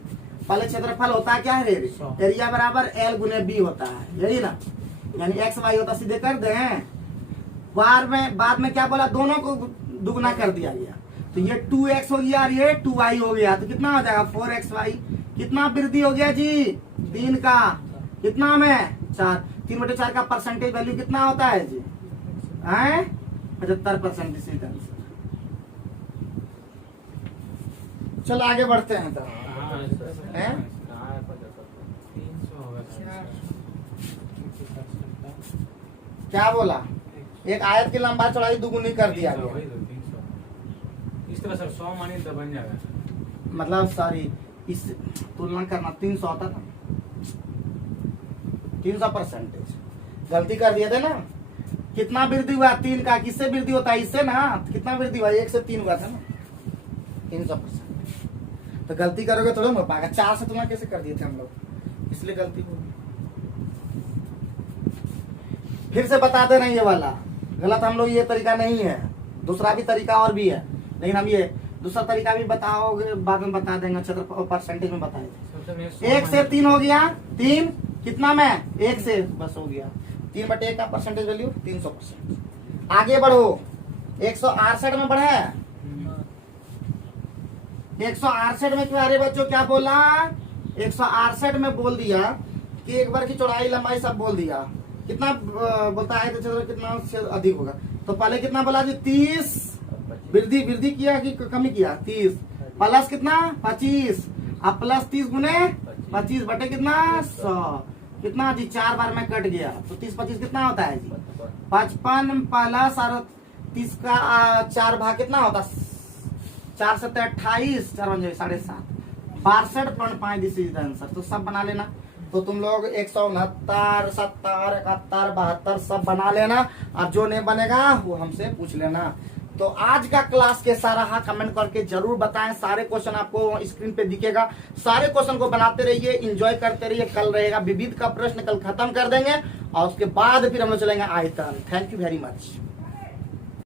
पहले क्षेत्रफल होता है क्या है, एरिया बराबर L गुने B होता है, यही ना, यानी x y होता, सीधे कर दें। बाद में क्या बोला, दोनों को दुगुना कर दिया गया, तो ये 2x हो गया और ये 2y हो गया, तो कितना हो जाएगा 4xy। कितना वृद्धि हो गया जी 3 का, कितना में 4, 3/4 का परसेंटेज वैल्यू कितना होता है जी, 75%। चलो आगे बढ़ते हैं। तो क्या बोला, एक आयत की लंबाई चौड़ाई दुगुनी कर दिया गया, इस तरह सर 100 मानी तो बन जाएगा, मतलब सॉरी इस तुलना करना 300 होता था, 300%। गलती कर दिए थे ना। कितना वृद्धि हुआ 3 का, किससे वृद्धि होता है, इससे ना। कितना वृद्धि हुआ 1 से 3 हुआ था ना, 300%। तो गलती करोगे थोड़ा हो पाएगा, 4 से तुलना कैसे कर दिए थे हम लोग, इसलिए गलती हुई। फिर से बता दे रहे हैं, ये वाला गलत हम लोग, ये तरीका नहीं है, दूसरा भी तरीका और भी है, लेकिन हम ये दूसरा तरीका भी बताओगे, बाद में बता देंगे, क्षेत्र परसेंटेज में बताएंगे। 1 से 3 हो गया, 3 कितना में 1 से बस हो गया, 3/1 का परसेंटेज वैल्यू 300%। आगे बढ़ो, 168 में बढ़े, 168 में प्यारे बच्चों क्या बोला, 168 में बोल दिया कि एक बार की चौड़ाई लंबाई सब बोल दिया, कितना बोलता है तो कितना से अधिक होगा। तो पहले कितना बोला जी 30, वृद्धि किया कि कमी किया, 30 प्लस कितना 25, अब प्लस 30 गुने 25 बटे कितना 100 कितना जी 4 बार में कट गया तो 30 25 कितना होता है जी 55 प्लस 30 का 4 भाग कितना होता 4 7 28 4 7.5 62.5 दिस इज द आंसर। तो सब बना लेना। तो तुम लोग 169 70 71 72 सब बना लेना और जो नहीं बनेगा वो हमसे पूछ लेना। तो आज का क्लास के सारा हाँ कमेंट करके जरूर बताएं। सारे क्वेश्चन आपको स्क्रीन पे दिखेगा। सारे क्वेश्चन को बनाते रहिए, एंजॉय करते रहिए। कल रहेगा विविध का प्रश्न, कल खत्म कर देंगे और उसके बाद फिर हम लोग चलेंगे आयतन। Thank you very much.